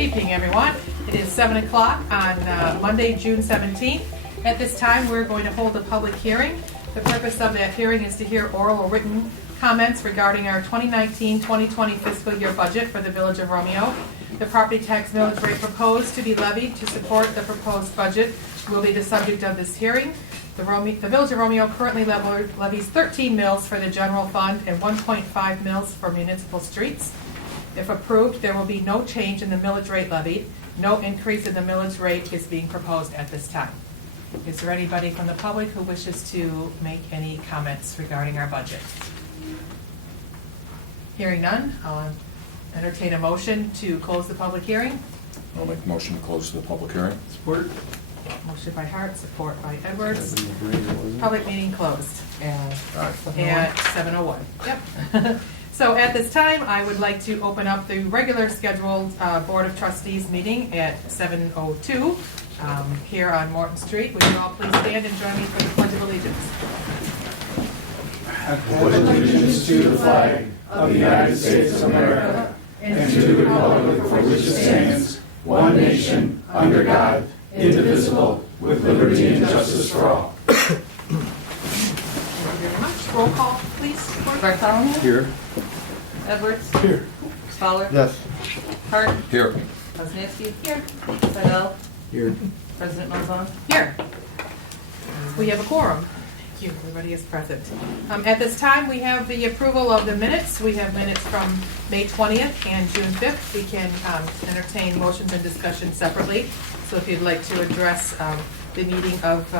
evening, everyone. It is 7 o'clock on Monday, June 17th. At this time, we're going to hold a public hearing. The purpose of that hearing is to hear oral or written comments regarding our 2019-2020 fiscal year budget for the Village of Romeo. The property tax millage rate proposed to be levied to support the proposed budget will be the subject of this hearing. The Village of Romeo currently levies 13 mills for the general fund and 1.5 mills for municipal streets. If approved, there will be no change in the millage rate levied. No increase in the millage rate is being proposed at this time. Is there anybody from the public who wishes to make any comments regarding our budget? Hearing none, I'll entertain a motion to close the public hearing. I'll make a motion to close the public hearing. Support. Motion by Hart, support by Edwards. Public meeting closed at 7:01. Yep. So at this time, I would like to open up the regular scheduled Board of Trustees meeting at 7:02 here on Morton Street. Would you all please stand and join me for the Pledge of Allegiance? I pledge allegiance to the flag of the United States of America and to the republic for which it stands, one nation, under God, indivisible, with liberty and justice for all. Thank you very much. Roll call, please. Bartholomew? Here. Edwards? Here. Fowler? Yes. Hart? Here. Wozniacki? Here. Seidel? Here. President Malzahn? Here. We have a quorum. Thank you. Everybody is present. At this time, we have the approval of the minutes. We have minutes from May 20th and June 5th. We can entertain motions and discussion separately. So if you'd like to address the meeting of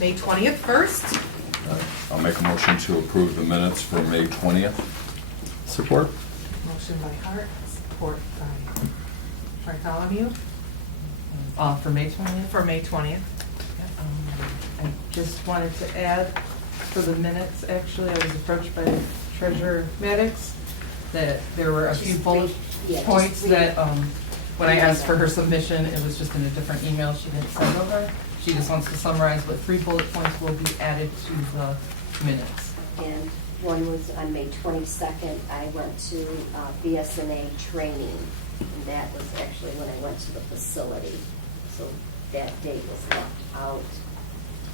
May 20th first. I'll make a motion to approve the minutes for May 20th. Support. Motion by Hart, support by Bartholomew For May 20th? for May 20th. I just wanted to add for the minutes, actually, I was approached by Treasurer Maddox that there were a few bullet points that when I asked for her submission, it was just in a different email she didn't send over. She just wants to summarize what 3 bullet points will be added to the minutes. And one was on May 22nd, I went to BSNA training, and that was actually when I went to the facility. So that date was left out.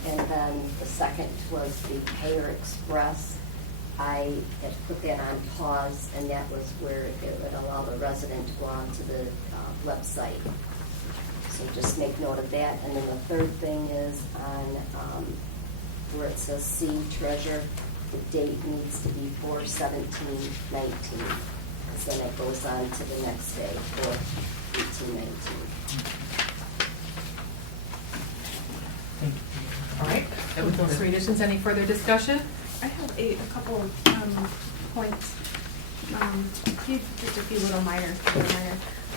And then the second was the Payer Express. I had put that on pause, and that was where it would allow the resident to go onto the website. So just make note of that. And then the third thing is on where it says C, Treasure, the date needs to be 4/17/19, because then it goes on to the next day, 4/18/19. All right, and with those 3 additions, any further discussion? I have a couple of points, just a few little minor.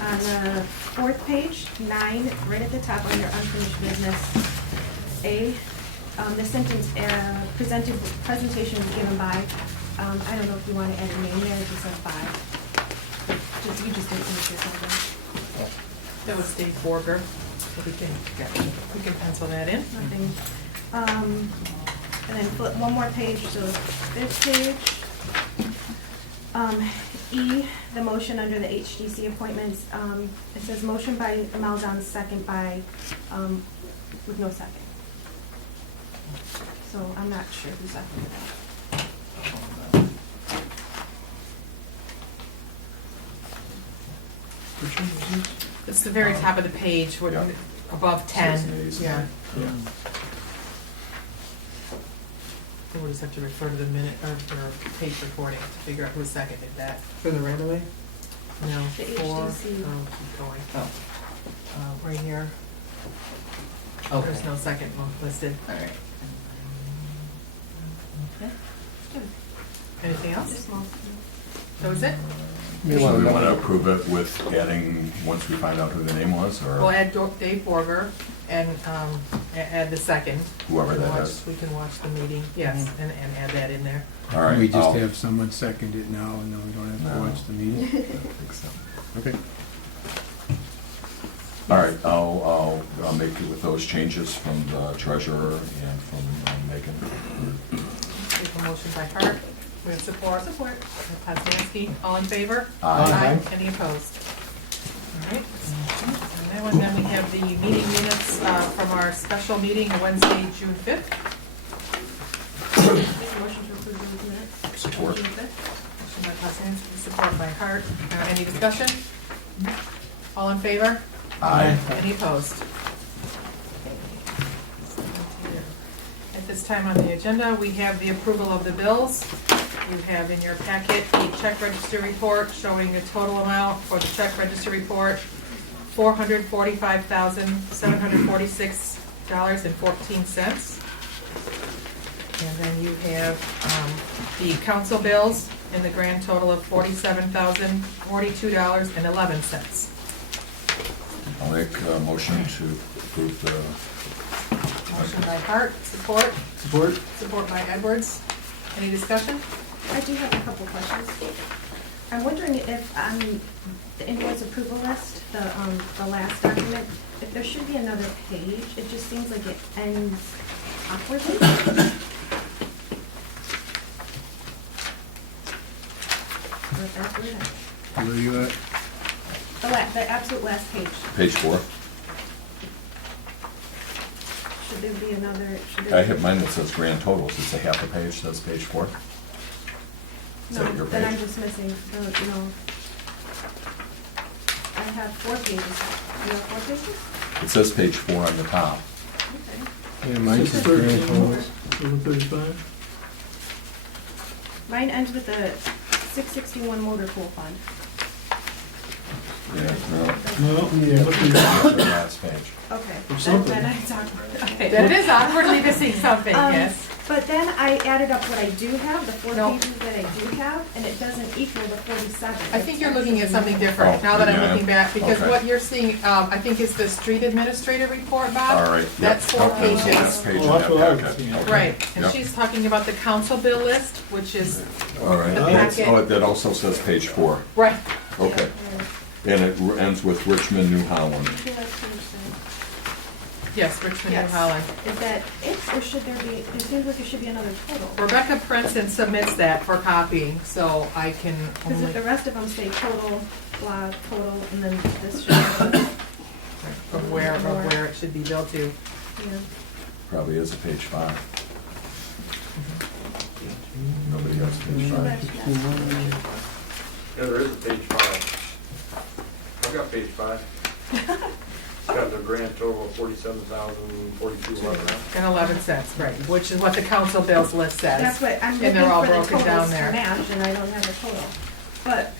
On the 4th page, 9, right at the top under unfinished business, A, the sentence presentation was given by, I don't know if you want to add a name there, it just says by. You just didn't finish your sentence. That was Dave Borger, so we can pencil that in. Nothing. And then flip one more page, so this page. E, the motion under the HDC appointments, it says motion by Malzahn, second by, with no second. So I'm not sure who seconded that. It's the very top of the page, where Yeah. above 10. Says Yeah. Yeah. We'll just have to refer to the minute or page recording to figure out who seconded that. For the right away? No, The 4. HDC. Keep going. Oh, Right here. okay. There's no second one listed. All right. Okay. Anything else? Just small. That was it? So we want to approve it with adding, once we find out who the name was, or We'll add Dave Borger and add the second. whoever We can that watch- is. We can watch the meeting, yes, and add that in there. All right. We just I'll- have someone second it now, and then we don't have to No. watch the meeting? I don't think so. Okay. All right, I'll make it with those changes from the treasurer and from Megan. We have a motion by Hart. We have support. Wozniacki, all in favor? Aye. Any opposed? right. And then we have the meeting minutes from our special meeting on Wednesday, June 5th. Make a motion to approve those minutes. Support. June 5th. Motion by Cousins, support by Hart. Any discussion? All in favor? Aye. Any opposed? At this time on the agenda, we have the approval of the bills. You have in your packet a check register report showing a total amount for the check register report, $445,746.14. And then you have the council bills in the grand total of $47,042.11. I'll make a motion to approve the, Motion by Hart, support. Support? Support by Edwards. Any discussion? I do have a couple questions. I'm wondering if on the invoice approval list, the last document, if there should be another page, it just seems like it ends awkwardly. Or backward. Where are you at? The absolute last page. page 4. Should there be another, should I there? have mine that says grand totals. It's a half a page, that's page 4. Is that your No, then I'm page? just missing, I have 4 pages. You have 4 pages? It says page 4 on the top. Okay. Yeah, mine says grand totals. 35? Mine ends with the 661 motor pool fund. Yeah, no, No, that's the last page. Okay. Or something. Then I talk. Okay. That is awkwardly missing something, yes. But then I added up what I do have, the 4 No. pages that I do have, and it doesn't equal the 47. I think you're looking at something different, now that I'm Yeah. looking back, because Okay. what you're seeing, I think is the street administrator report, Bob. All right. yep. That's 4 Nope, that's the last pages. page in Oh, that's that what I was packet. seeing. Okay. Right, and Yep. she's talking about the council bill list, which is, All right. the That's- packet. Oh, that also says page 4. right, Okay. And it ends with Richmond, New Holland. yes, Richmond, New Yes. Holland. Is that it, or should there be, it seems like there should be another total. Rebecca prints and submits that for copying, so I can Because only, if the rest of them say total, blah, total, and then this should, yeah. of where it should be billed to. Probably is a page 5. Nobody has page 5. Yeah, there is a page 5. I've got page 5. Got the grand total of $47,042.11. And 11 cents, right, which is what the council bills list says. That's what, I'm And looking they're all for the broken down totals to there. match, and I don't have the total. But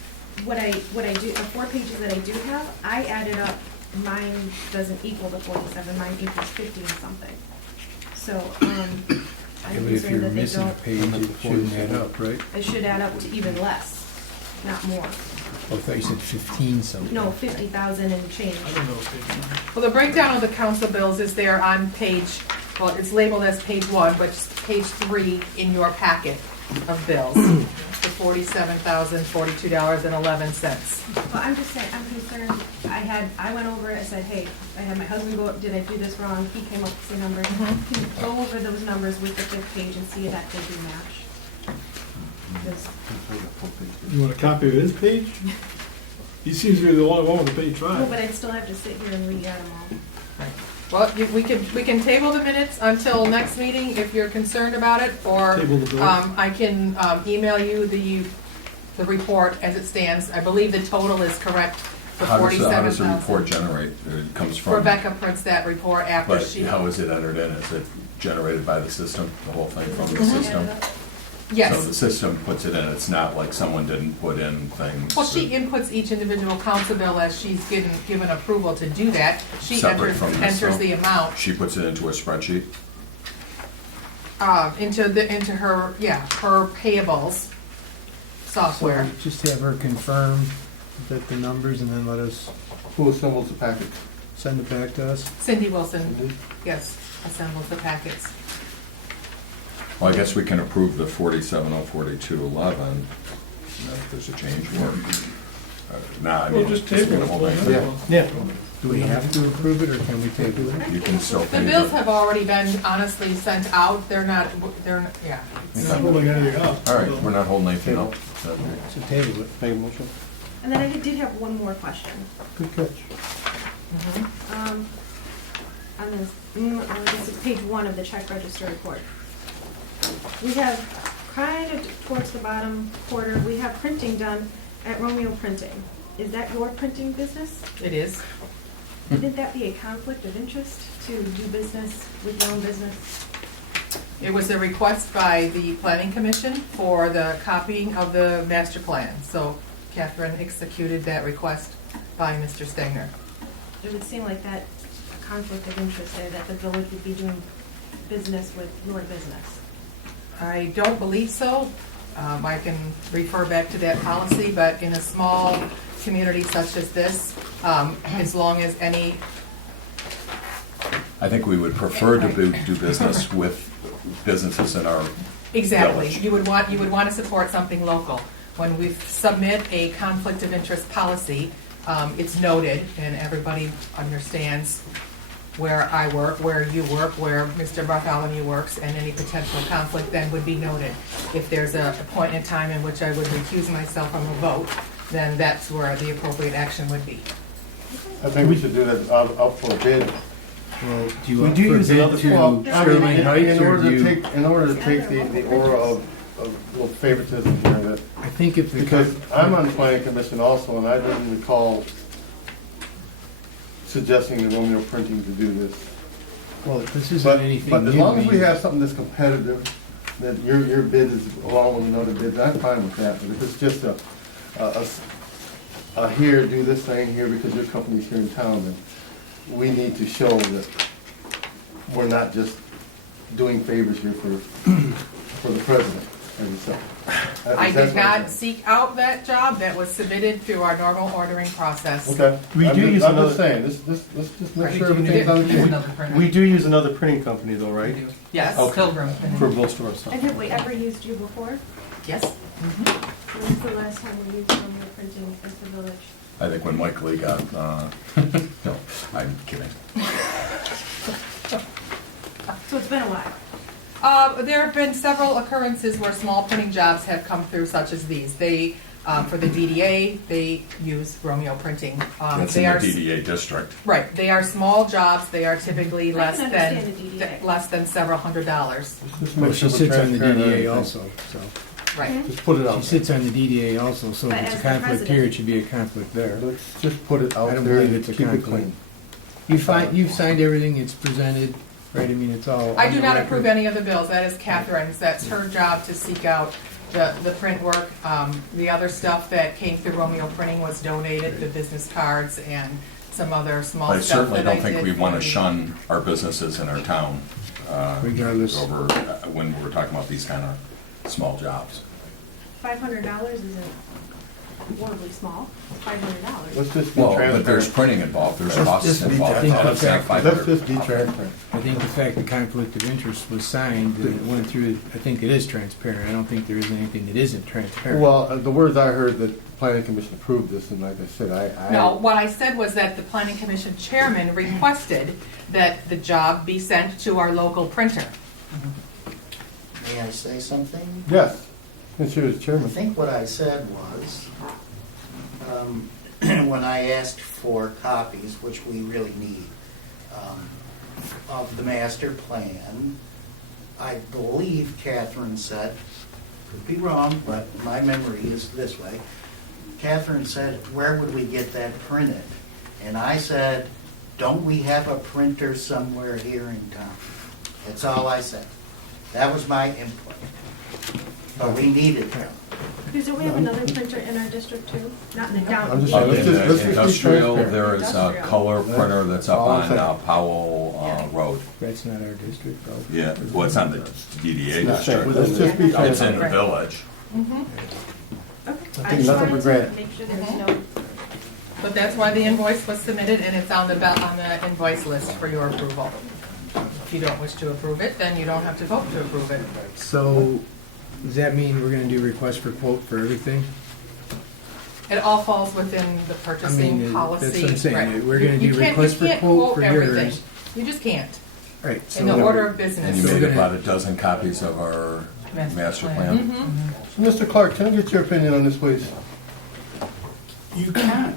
what I do, the 4 pages that I do have, I added up, mine doesn't equal the 47, mine equals 50 and something. So, I'm Yeah, but if concerned you're that they missing a don't, page, it shouldn't add up, right? it should add up to even less, not more. Oh, I thought you said 15 something. No, 50,000 and change. Well, the breakdown of the council bills is there on page, well, it's labeled as page 1, but it's page 3 in your packet of bills. The $47,042.11. Well, I'm just saying, I'm concerned, I went over it, I said, hey, I had my husband go, did I do this wrong? He came up with the number. Can you go over those numbers with the 5th page and see that they do match? Because You want a copy of his page? He seems to be the only one with the page no, 5. but I'd still have to sit here and re-add them all. Well, we can table the minutes until next meeting if you're concerned about it, or Table the bills. I can email you the report as it stands. I believe the total is correct for How does the report 47,000. generate? It comes from? Rebecca prints that report after But she. how is it entered in? Is it generated by the system, the whole thing from the Mhm. system? So the Yes. system puts it in, it's not like someone didn't put in things. Well, she inputs each individual council bill as she's given approval to do that. She Separate from this, enters so- the amount She puts it into a spreadsheet? into her payables software. So just have her confirm that the numbers and then let us Who assembles the packet? send it back to us. Cindy Wilson, yes, assembles the packets. Well, I guess we can approve the 47,042.11, if there's a change or, nah, I mean. Well, just table gonna it. hold on. Yeah. Do we have to approve it or can we table it? You can still The pay. bills have already been honestly sent out, yeah. It's not holding anything up. All right, we're not holding anything up. So table it. Make a motion. And then I did have one more question. Good catch. On this, I guess it's page 1 of the check register report. We have kind of towards the bottom quarter, we have printing done at Romeo Printing. Is that your printing business? It is. Wouldn't that be a conflict of interest to do business with your own business? It was a request by the Planning Commission for the copying of the master plan. So Catherine executed that request by Mr. Stegner. It would seem like that a conflict of interest there, that the village would be doing business with your business. I don't believe so. I can refer back to that policy, but in a small community such as this, as long as any, I think we would prefer to do business with businesses in our exactly, village. you would want to support something local. When we submit a conflict of interest policy, it's noted and everybody understands where I work, where you work, where Mr. Bartholomew works, and any potential conflict then would be noted. If there's a point in time in which I would recuse myself from a vote, then that's where the appropriate action would be. I think we should do that up for a bid. Well, do you We want do for use bid another- to well, Sterling Heights, or do you? In order to take the aura of little favoritism here, that, I think if the. because I'm on the planning commission also, and I didn't recall suggesting to Romeo Printing to do this. Well, this isn't But, anything but as new. long as we have something that's competitive, that your bid is along with another bid, I'm fine with that. But if it's just a here, do this thing here because your company's here in town, then we need to show that we're not just doing favors here for the president, as you said. I That's did what I'm not saying. seek out that job. That was submitted through our normal ordering process. Okay. We do use I'm another- just saying, let's just make Right. sure We do everything's on the use table. another printer. We do use another printing company though, right? Yes, Okay. Pilgrim. For both stores. And have we ever used you before? Yes. When's the last time we used Romeo Printing as the village? I think when Mike Lee got, no, I'm kidding. So it's been a while. There have been several occurrences where small printing jobs have come through such as these. They, for the DDA, they use Romeo Printing. That's They in are the DDA district. Right, they are small jobs, they are typically I less can than, understand the DDA. less than several $100s. Just Well, make she sure we're sits on the transparent on DDA everything. also, so. Right. Just put it out She there. sits on the DDA also, so But if it's a as the conflict here, president- it should be a conflict there. Let's just put it out I don't there believe and it's a keep it conflict. clean. You've signed everything, it's presented, right, I mean, it's all. I on do the not record. approve any of the bills, that is Catherine's, that's her job to seek out the print work. The other stuff that came through Romeo Printing was donated, the business cards and some other small I stuff certainly that I don't think did we for want to the- shun our businesses in our town. Regardless. Over, when we're talking about these kind of small jobs. $500 isn't horribly small. $500. Let's just be Well, but there's transparent. printing involved, there's Let's costs just be involved. transparent. Let's have Let's just be 500. transparent. I think the fact the conflict of interest was signed and it went through, I think it is transparent. I don't think there is anything that isn't transparent. Well, the words I heard that the planning commission approved this, and like I said, I. No, what I said was that the planning commission chairman requested that the job be sent to our local printer. May I say something? Yes, since you're the I chairman. think what I said was, when I asked for copies, which we really need, of the master plan, I believe Catherine said, could be wrong, but my memory is this way. Catherine said, where would we get that printed? And I said, don't we have a printer somewhere here in town? That's all I said. That was my input. But we needed them. Because don't we have another printer in our district too? Not in the down. I'm just Up saying, in let's just the be industrial, transparent. there is a color printer that's up All I'm on saying. Powell Road. That's not our district, though. Yeah, well, it's on the DDA Let's district. just be It's in transparent. the village. Okay. I I think just nothing wanted for to granted. make sure there's no, But that's why the invoice was submitted and it's on the invoice list for your approval. If you don't wish to approve it, then you don't have to vote to approve it. So, does that mean we're gonna do requests for quote for everything? It all falls within the I purchasing mean, policy. that's what I'm saying. Right. We're gonna You do can't- requests you for can't quote for everything. yours. You just can't, Right, so. in the order of And business. you So made we're gonna- about a dozen copies of our master plan. Mhm. Mr. Clark, can I get your opinion on this, please? You can.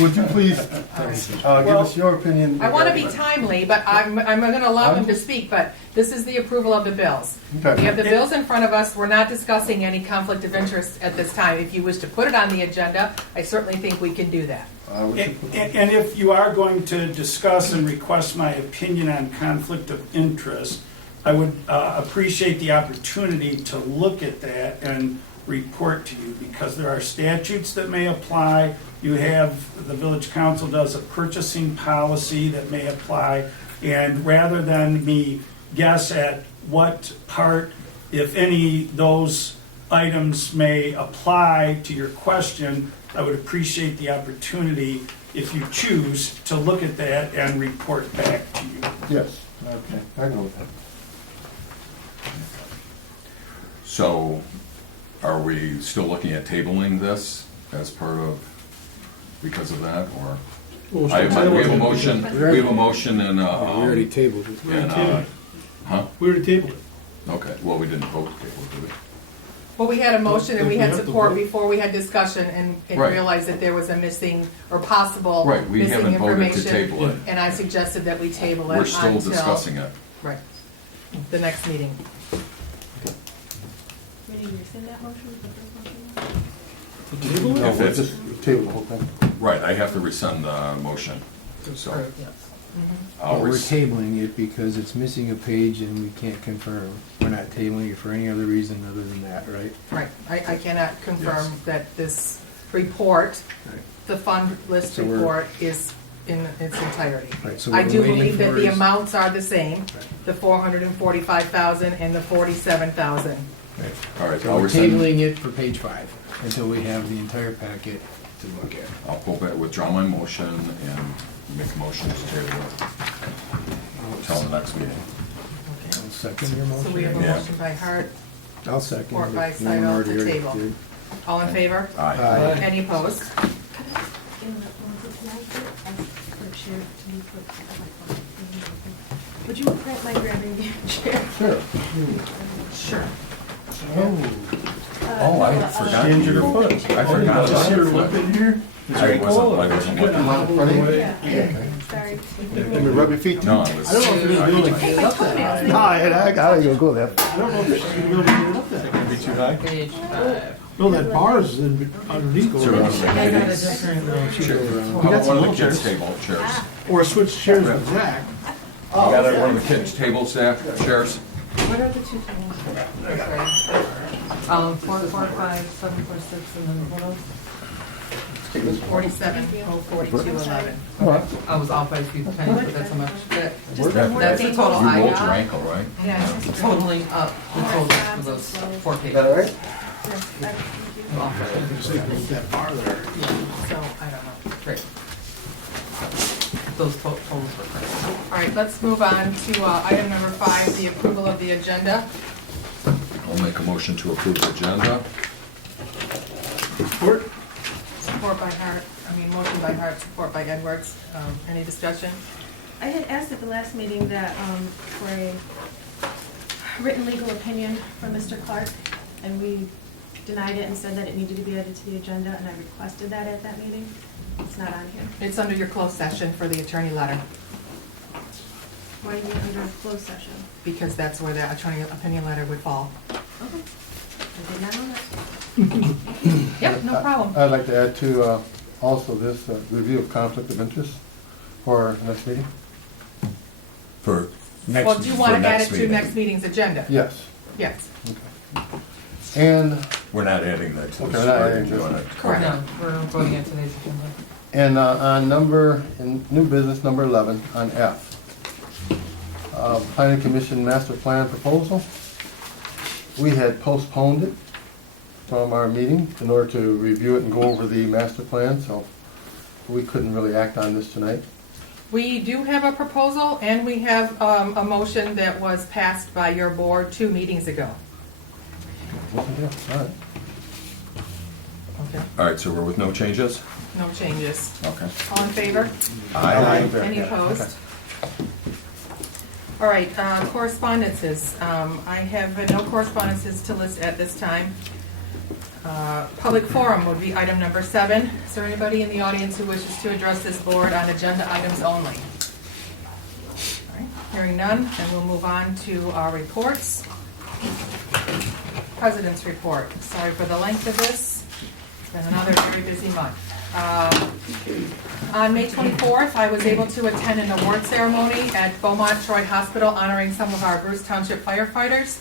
Would you please give us your opinion? I want to be timely, but I'm going to allow him to speak, but this is the approval of the bills. Okay. We have the bills in front of us. We're not discussing any conflict of interest at this time. If you wish to put it on the agenda, I certainly think we can do that. And if you are going to discuss and request my opinion on conflict of interest, I would appreciate the opportunity to look at that and report to you, because there are statutes that may apply. You have, the village council does a purchasing policy that may apply, and rather than me guess at what part, if any, those items may apply to your question, I would appreciate the opportunity, if you choose, to look at that and report back to you. Yes, okay, I know that. So, are we still looking at tabling this as part of, because of that, or? We have a motion, and, We already tabled it. huh? We already tabled it. Okay, well, we didn't vote to table, did we? Well, we had a motion and we had support before we had discussion and Right. realized that there was a missing or possible Right, we missing haven't voted to information. table it. And I suggested that we table it We're still until- discussing it. Right, the next meeting. We need to rescind that motion, the first motion? No, If we'll it's- just table the whole thing. Right, I have to rescind the motion, so. I'll Well, we're res- tabling it because it's missing a page and we can't confirm. We're not tabling it for any other reason other than that, right? Right, I cannot confirm Yes. that this report, Right. the fund list So we're- report is in its entirety. Right, so I what do we're waiting believe that for the is- amounts are the same, Right. the 445,000 and the 47,000. Right. All right, So I'll we're rescind. tabling it for page 5 until we have the entire packet to look at. I'll pull back, withdraw my motion and make a motion to table it until the next meeting. I'll second your motion. So we have a Yeah. motion by Hart, I'll second. support by if no one Sidle already to already table. did. All in favor? Aye. Aye. Any opposed? Would you print my grabbing chair? Sure. Sure. Oh, I forgot you. Injured her foot. I forgot. Just here to about look that. in here. I wasn't looking. Sorry. Let me rub your feet. No, I was. I don't know if you're gonna be able to Hey, get my it up that high. toenails. No, I gotta go there. I don't know if she's gonna be able to get it up that high. Be too high? No, that bar is in underneath. Sure. I got a different, How about one of the kids' table chairs? Or switch chairs with Zach. You got one of the kids' table chairs? what are the two tables? Sorry. 445, 746, and then what else? 47, 42, 11. I was off by a few pennies, but that's how much, Just Yeah. one more that's the thing. total You I rolled your got. ankle, right? Yeah. Totally up, the total for those 4 Is pages. that all right? Off by a few. That bar there. So, I don't know. Great. Those totals were correct. All right, let's move on to item number 5, the approval of the agenda. I'll make a motion to approve the agenda. Support? Support by Hart, motion by Hart, support by Edwards. Any discussion? I had asked at the last meeting that, for a written legal opinion from Mr. Clark, and we denied it and said that it needed to be added to the agenda, and I requested that at that meeting. It's not on here. It's under your closed session for the attorney letter, Why are you under a closed session? because that's where the attorney opinion letter would fall. Okay. I did not know that. Yep, no problem. I'd like to add to also this review of conflict of interest for our next meeting. For next. Well, do you want for to add it next to meeting. next meeting's agenda? Yes. Yes, And, We're not adding that to Okay, this. we're not We're adding doing this. it. correct. No, we're voting on today's agenda. on new business number 11, on F. Planning Commission Master Plan Proposal. We had postponed it from our meeting in order to review it and go over the master plan, so we couldn't really act on this tonight. We do have a proposal, and we have a motion that was passed by your board 2 meetings ago. Wasn't there? All right. Okay, All right, so we're with no changes? no changes. Okay. All in favor? Aye. Any opposed? All right, correspondences. I have no correspondences to list at this time. Public forum would be item number 7. Is there anybody in the audience who wishes to address this board on agenda items only? All right, hearing none, then we'll move on to our reports. President's report. Sorry for the length of this. It's been another very busy month. On May 24th, I was able to attend an award ceremony at Beaumont Troy Hospital honoring some of our Bruce Township firefighters.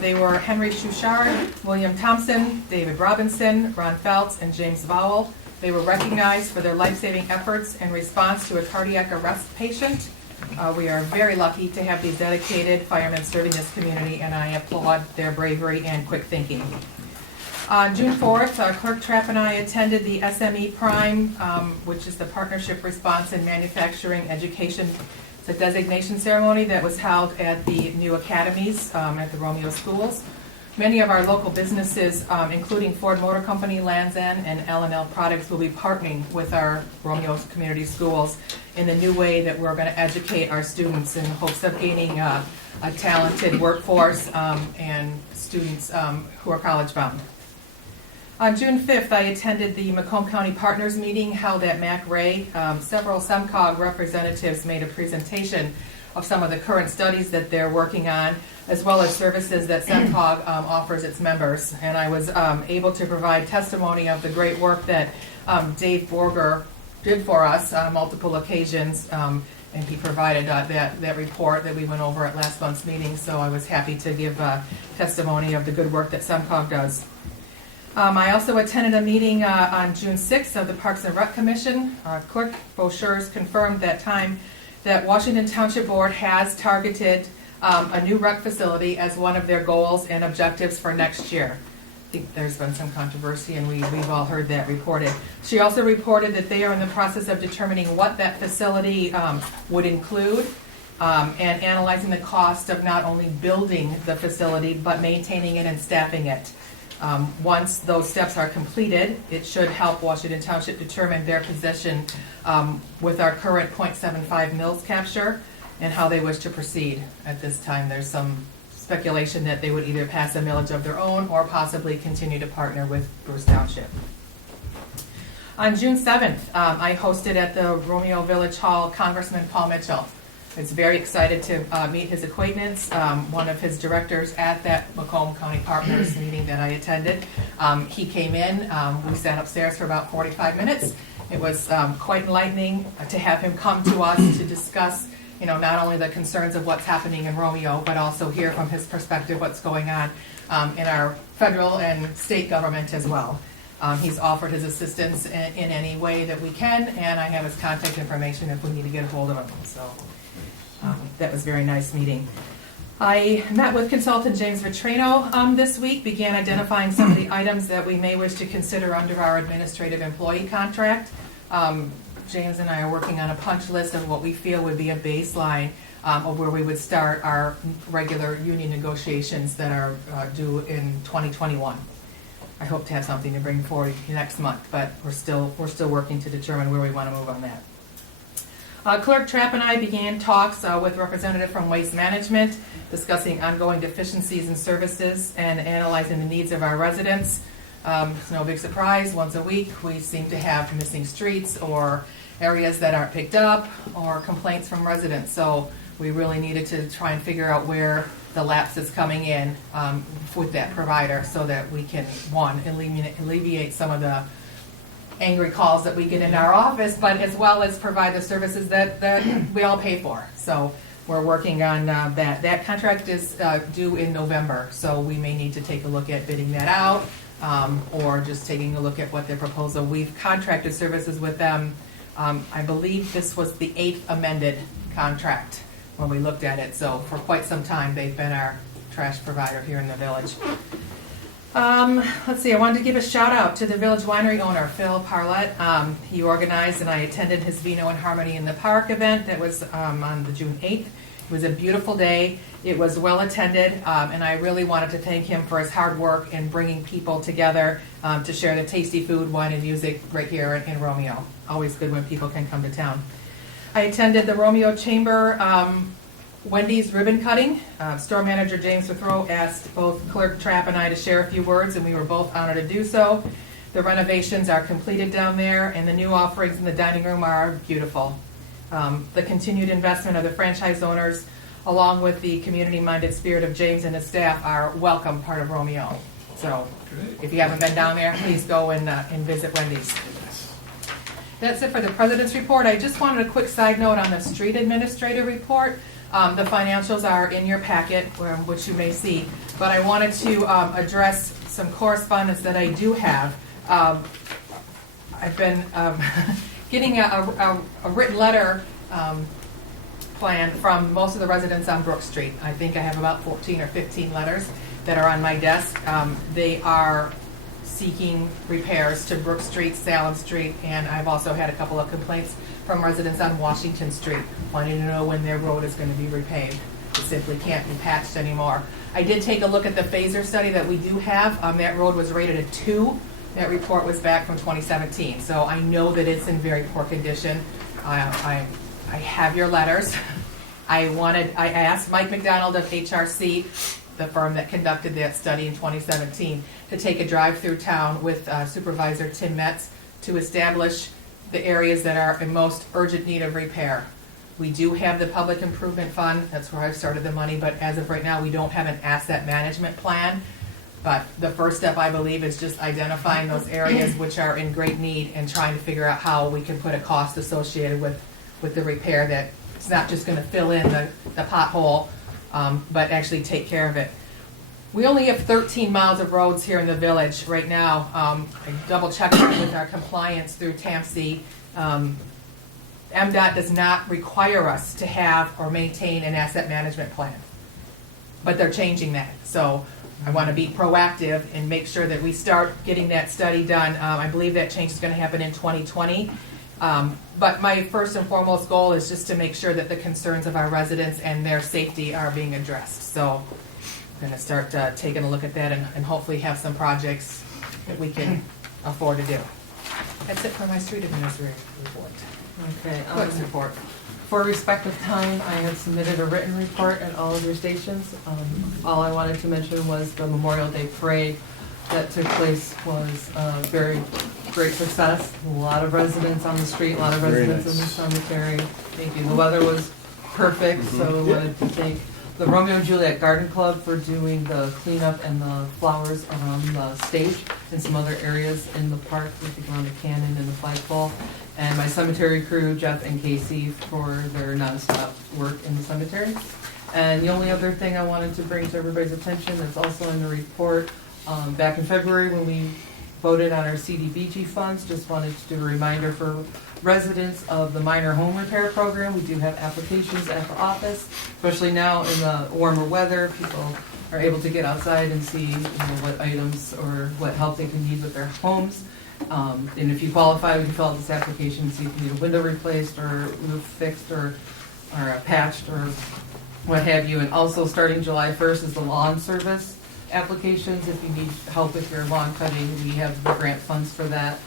They were Henry Chouchard, William Thompson, David Robinson, Ron Feltz, and James Vowell. They were recognized for their life-saving efforts in response to a cardiac arrest patient. We are very lucky to have these dedicated firemen serving this community, and I applaud their bravery and quick thinking. On June 4th, Clerk Trapp and I attended the SME Prime, which is the Partnership Response in Manufacturing Education. It's a designation ceremony that was held at the new academies at the Romeo schools. Many of our local businesses, including Ford Motor Company, Land's End, and L&L Products, will be partnering with our Romeo community schools in the new way that we're going to educate our students in hopes of gaining a talented workforce and students who are college bound. On June 5th, I attended the Macomb County Partners meeting held at Mac Ray. Several SEMCOG representatives made a presentation of some of the current studies that they're working on, as well as services that SEMCOG offers its members. And I was able to provide testimony of the great work that Dave Borger did for us on multiple occasions, and he provided that report that we went over at last month's meeting, so I was happy to give testimony of the good work that SEMCOG does. I also attended a meeting on June 6th of the Parks and Rec Commission. Clerk Boschers confirmed that time that Washington Township Board has targeted a new rec facility as one of their goals and objectives for next year. I think there's been some controversy, and we've all heard that reported. She also reported that they are in the process of determining what that facility would include and analyzing the cost of not only building the facility but maintaining it and staffing it. Once those steps are completed, it should help Washington Township determine their position with our current .75 mills capture and how they wish to proceed. At this time, there's some speculation that they would either pass a millage of their own or possibly continue to partner with Bruce Township. On June 7th, I hosted at the Romeo Village Hall Congressman Paul Mitchell. I was very excited to meet his acquaintance, one of his directors at that Macomb County Partners meeting that I attended. He came in, we sat upstairs for about 45 minutes. It was quite enlightening to have him come to us to discuss, not only the concerns of what's happening in Romeo, but also hear from his perspective what's going on in our federal and state government as well. He's offered his assistance in any way that we can, and I have his contact information if we need to get a hold of him. So. That was a very nice meeting. I met with consultant James Vitrano this week, began identifying some of the items that we may wish to consider under our administrative employee contract. James and I are working on a punch list of what we feel would be a baseline of where we would start our regular union negotiations that are due in 2021. I hope to have something to bring forward next month, but we're still working to determine where we want to move on that. Clerk Trapp and I began talks with a representative from Waste Management, discussing ongoing deficiencies in services and analyzing the needs of our residents. It's no big surprise, once a week we seem to have missing streets or areas that aren't picked up or complaints from residents. So we really needed to try and figure out where the lapse is coming in with that provider so that we can, one, alleviate some of the angry calls that we get in our office, but as well as provide the services that we all pay for. So we're working on that. That contract is due in November, so we may need to take a look at bidding that out or just taking a look at what their proposal. We've contracted services with them. I believe this was the 8th amended contract when we looked at it. So for quite some time, they've been our trash provider here in the village. Let's see, I wanted to give a shout out to the Village Winery owner, Phil Parlett. He organized and I attended his Vino and Harmony in the Park event that was on the June 8th. It was a beautiful day. It was well attended, and I really wanted to thank him for his hard work in bringing people together to share the tasty food, wine, and music right here in Romeo. Always good when people can come to town. I attended the Romeo Chamber Wendy's ribbon cutting. Store manager James Withrow asked both Clerk Trapp and I to share a few words, and we were both honored to do so. The renovations are completed down there, and the new offerings in the dining room are beautiful. The continued investment of the franchise owners, along with the community-minded spirit of James and his staff, are a welcome part of Romeo. So if you haven't been down there, please go and visit Wendy's. That's it for the President's report. I just wanted a quick side note on the street administrator report. The financials are in your packet, which you may see, but I wanted to address some correspondence that I do have. I've been getting a written letter plan from most of the residents on Brook Street. I think I have about 14 or 15 letters that are on my desk. They are seeking repairs to Brook Street, Salem Street, and I've also had a couple of complaints from residents on Washington Street wanting to know when their road is going to be repaved. It simply can't be patched anymore. I did take a look at the phaser study that we do have. That road was rated a 2. That report was back from 2017, so I know that it's in very poor condition. I have your letters. I asked Mike McDonald of HRC, the firm that conducted that study in 2017, to take a drive through town with Supervisor Tim Metz to establish the areas that are in most urgent need of repair. We do have the Public Improvement Fund. That's where I've started the money, but as of right now, we don't have an asset management plan. But the first step, I believe, is just identifying those areas which are in great need and trying to figure out how we can put a cost associated with the repair that it's not just going to fill in the pothole, but actually take care of it. We only have 13 miles of roads here in the village right now. I double-checked with our compliance through TAMC. MDOT does not require us to have or maintain an asset management plan, but they're changing that. So I want to be proactive and make sure that we start getting that study done. I believe that change is going to happen in 2020. But my first and foremost goal is just to make sure that the concerns of our residents and their safety are being addressed. So I'm going to start taking a look at that and hopefully have some projects that we can afford to do. That's it for my street administrator report. Okay. Clerk's report. For respect of time, I have submitted a written report at all of your stations. All I wanted to mention was the Memorial Day Parade that took place was a very great success. A lot of residents on the street, a lot of residents in the cemetery. Thank you. The weather was perfect, so I wanted to thank the Romeo and Juliet Garden Club for doing the cleanup and the flowers around the stage and some other areas in the park, around the cannon and the flagpole. And my cemetery crew, Jeff and Casey, for their nonstop work in the cemetery. And the only other thing I wanted to bring to everybody's attention that's also in the report, back in February when we voted on our CDBG funds, just wanted to do a reminder for residents of the minor home repair program. We do have applications at the office, especially now in the warmer weather. People are able to get outside and see what items or what help they can need with their homes. And if you qualify, we can fill out this application and see if you need a window replaced or roof fixed or patched or what have you. And also starting July 1st is the lawn service applications. If you need help with your lawn cutting, we have the grant funds for that.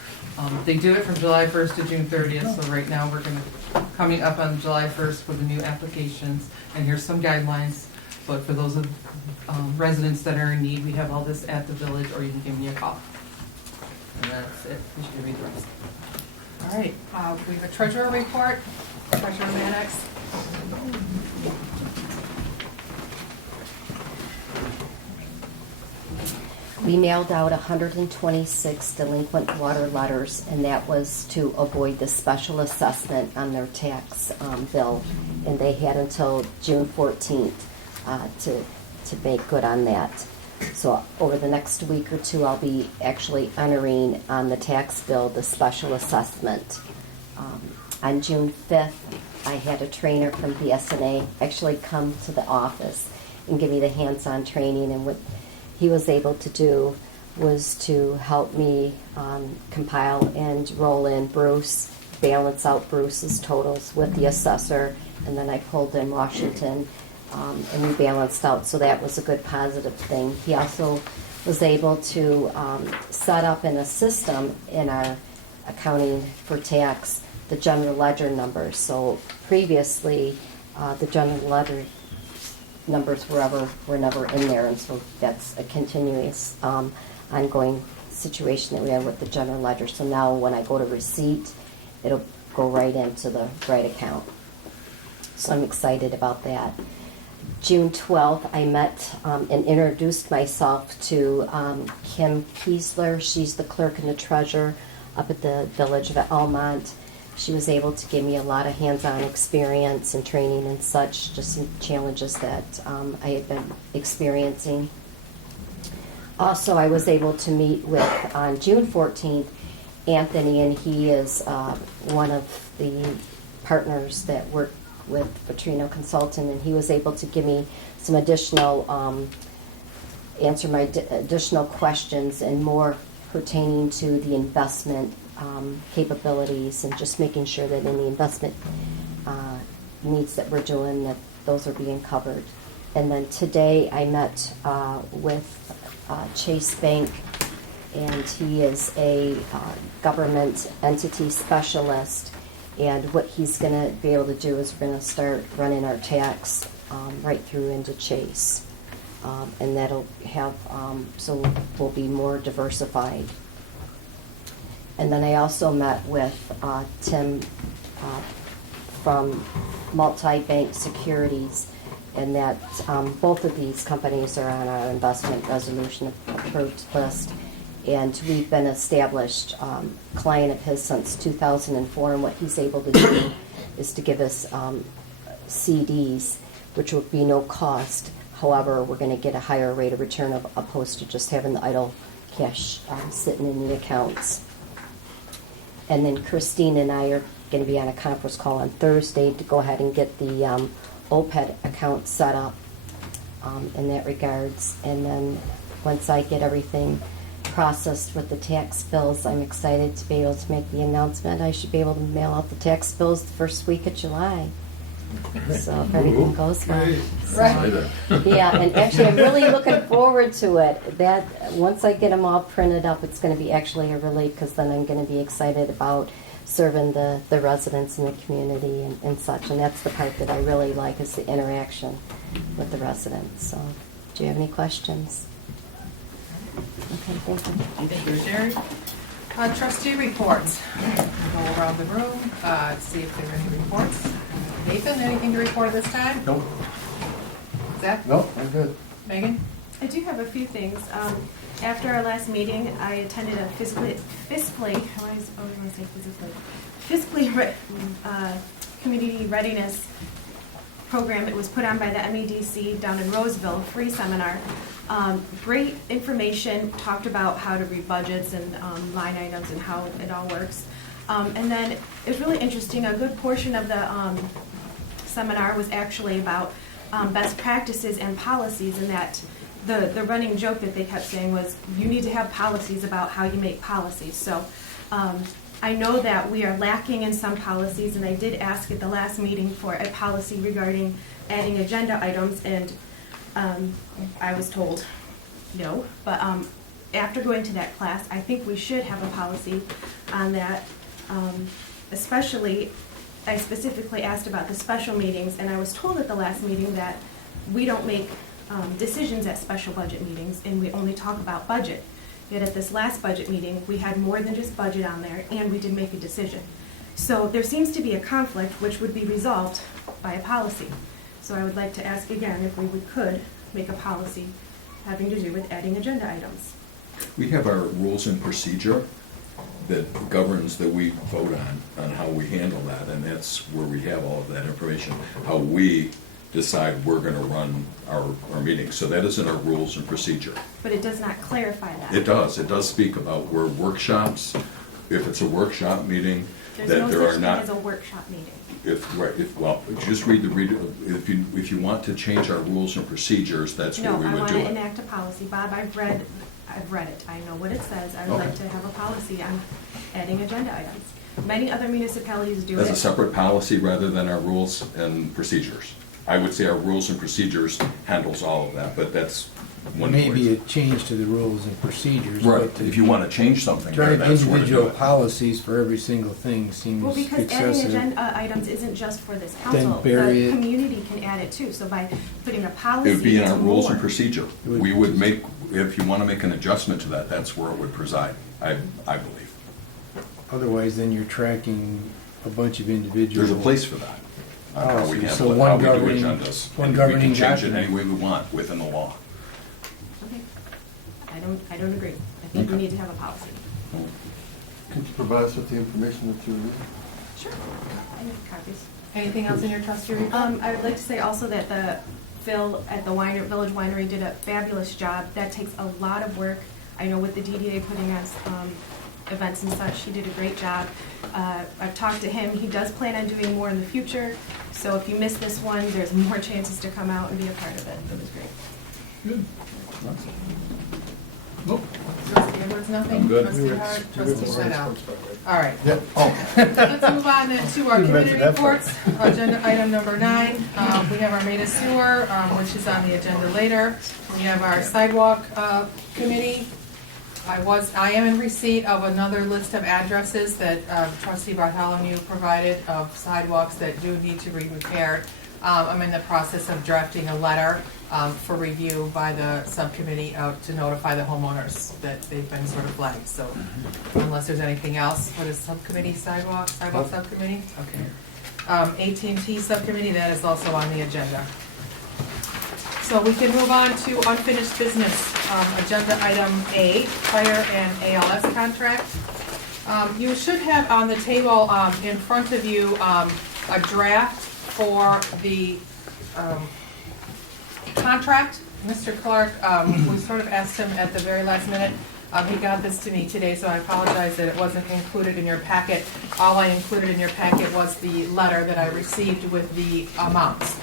They do it from July 1st to June 30th, so right now we're coming up on July 1st for the new applications, and here's some guidelines. But for those residents that are in need, we have all this at the village, or you can give me a call. And that's it. You should read the rest. All right, we have a treasurer report. Treasurer Mannix. We mailed out 126 delinquent water letters, and that was to avoid the special assessment on their tax bill. And they had until June 14th to make good on that. So over the next week or two, I'll be actually entering on the tax bill the special assessment. On June 5th, I had a trainer from BSNA actually come to the office and give me the hands-on training, and what he was able to do was to help me compile and roll in Bruce, balance out Bruce's totals with the assessor, and then I pulled in Washington and we balanced out, so that was a good positive thing. He also was able to set up in a system in our accounting for tax the general ledger numbers. So previously the general numbers were never in there, and so that's a continuous ongoing situation that we have with the general ledger. So now when I go to receipt, it'll go right into the right account. So I'm excited about that. June 12th, I met and introduced myself to Kim Kiesler. She's the clerk and the treasurer up at the Village of Elmont. She was able to give me a lot of hands-on experience and training and such, just some challenges that I had been experiencing. Also, I was able to meet with, on June 14th, Anthony, and he is one of the partners that work with Petrino Consultant, and he was able to give me some additional, answer my additional questions and more pertaining to the investment capabilities and just making sure that any investment needs that we're doing, that those are being covered. And then today I met with Chase Bank, and he is a government entity specialist. And what he's going to be able to do is we're going to start running our tax right through into Chase. And that'll have, so we'll be more diversified. And then I also met with Tim from Multi-Bank Securities, and that both of these companies are on our investment resolution approved list. And we've been established client of his since 2004, and what he's able to do is to give us CDs, which will be no cost. However, we're going to get a higher rate of return opposed to just having the idle cash sitting in the accounts. And then Christine and I are going to be on a conference call on Thursday to go ahead and get the OPED account set up in that regards. And then once I get everything processed with the tax bills, I'm excited to be able to make the announcement. I should be able to mail out the tax bills the first week of July. So if everything goes well. Right. Yeah, and actually I'm really looking forward to it. That once I get them all printed up, it's going to be actually a relief, because then I'm going to be excited about serving the residents in the community and such. And that's the part that I really like, is the interaction with the residents. So do you have any questions? Okay, thank you. Thank you, Sherry. Trustee reports. Go around the room, see if there are any reports. Nathan, anything to report at this time? Nope. Zach? No, I'm good. Megan? I do have a few things. After our last meeting, I attended a fiscally community readiness program. It was put on by the MEDC down in Roseville, free seminar. Great information, talked about how to read budgets and line items and how it all works. And then it was really interesting. A good portion of the seminar was actually about best practices and policies, and that the running joke that they kept saying was, you need to have policies about how you make policies. So I know that we are lacking in some policies, and I did ask at the last meeting for a policy regarding adding agenda items, and I was told no. But after going to that class, I think we should have a policy on that. Especially, I specifically asked about the special meetings, and I was told at the last meeting that we don't make decisions at special budget meetings, and we only talk about budget. Yet at this last budget meeting, we had more than just budget on there, and we did make a decision. So there seems to be a conflict which would be resolved by a policy. So I would like to ask again if we could make a policy having to do with adding agenda items. We have our rules and procedure that governs, that we vote on how we handle that, and that's where we have all of that information, how we decide we're going to run our meetings. So that is in our rules and procedure. But it does not clarify that. It does speak about where workshops, if it's a workshop meeting, There's that no there such are thing not. as a workshop meeting. Just read if you want to change our rules and procedures, that's where we No, I would want do to it. enact a policy. Bob, I've read it. I know what it says. I would Okay. like to have a policy on adding agenda items. Many other municipalities do it. As a separate policy rather than our rules and procedures. I would say our rules and procedures handles all of that, but that's There may be a change to the rules and procedures. Right, but to if you want to change something, try that's where to do individual it. policies for every single thing seems Well, because adding excessive. agenda items isn't just for this council. bury The it. community can add it too, so by putting a policy. It would be in our it's rules and more. procedure. We would make, if you want to make an adjustment to that, that's where it would preside, I believe. Otherwise, then you're tracking a bunch of individual. There's a place for that. On how we So handle it, one how we do governing- agendas. one And governing we can change it document. any way we want within the law. Okay. I don't agree. I think we Okay. need to have a policy. Could you provide us with the information that you read? Sure. I have copies. Anything else in your trustee report? I would like to say also that Phil at the Village Winery did a fabulous job. That takes a lot of work. I know with the DDA putting on events and such, he did a great job. I've talked to him. He does plan on doing more in the future. So if you miss this one, there's more chances to come out and be a part of it. It was great. Good. Trustee Edwards, nothing? I'm good. Trustee Hart, trustee Schmidt. All right. Yep. Oh. Let's move on then to our You committee mentioned that part. reports. Agenda item number 9, we have our Maida Sewer, which is on the agenda later. We have our sidewalk committee. I am in receipt of another list of addresses that trustee Bartholomew provided of sidewalks that do need to be repaired. I'm in the process of drafting a letter for review by the subcommittee to notify the homeowners that they've been sort of flagged. So unless there's anything else for the subcommittee, sidewalk subcommittee? Okay. AT&T subcommittee, that is also on the agenda. So we can move on to unfinished business. Agenda item A, fire and ALS contract. You should have on the table in front of you a draft for the contract. Mr. Clark, we sort of asked him at the very last minute. He got this to me today, so I apologize that it wasn't included in your packet. All I included in your packet was the letter that I received with the amounts.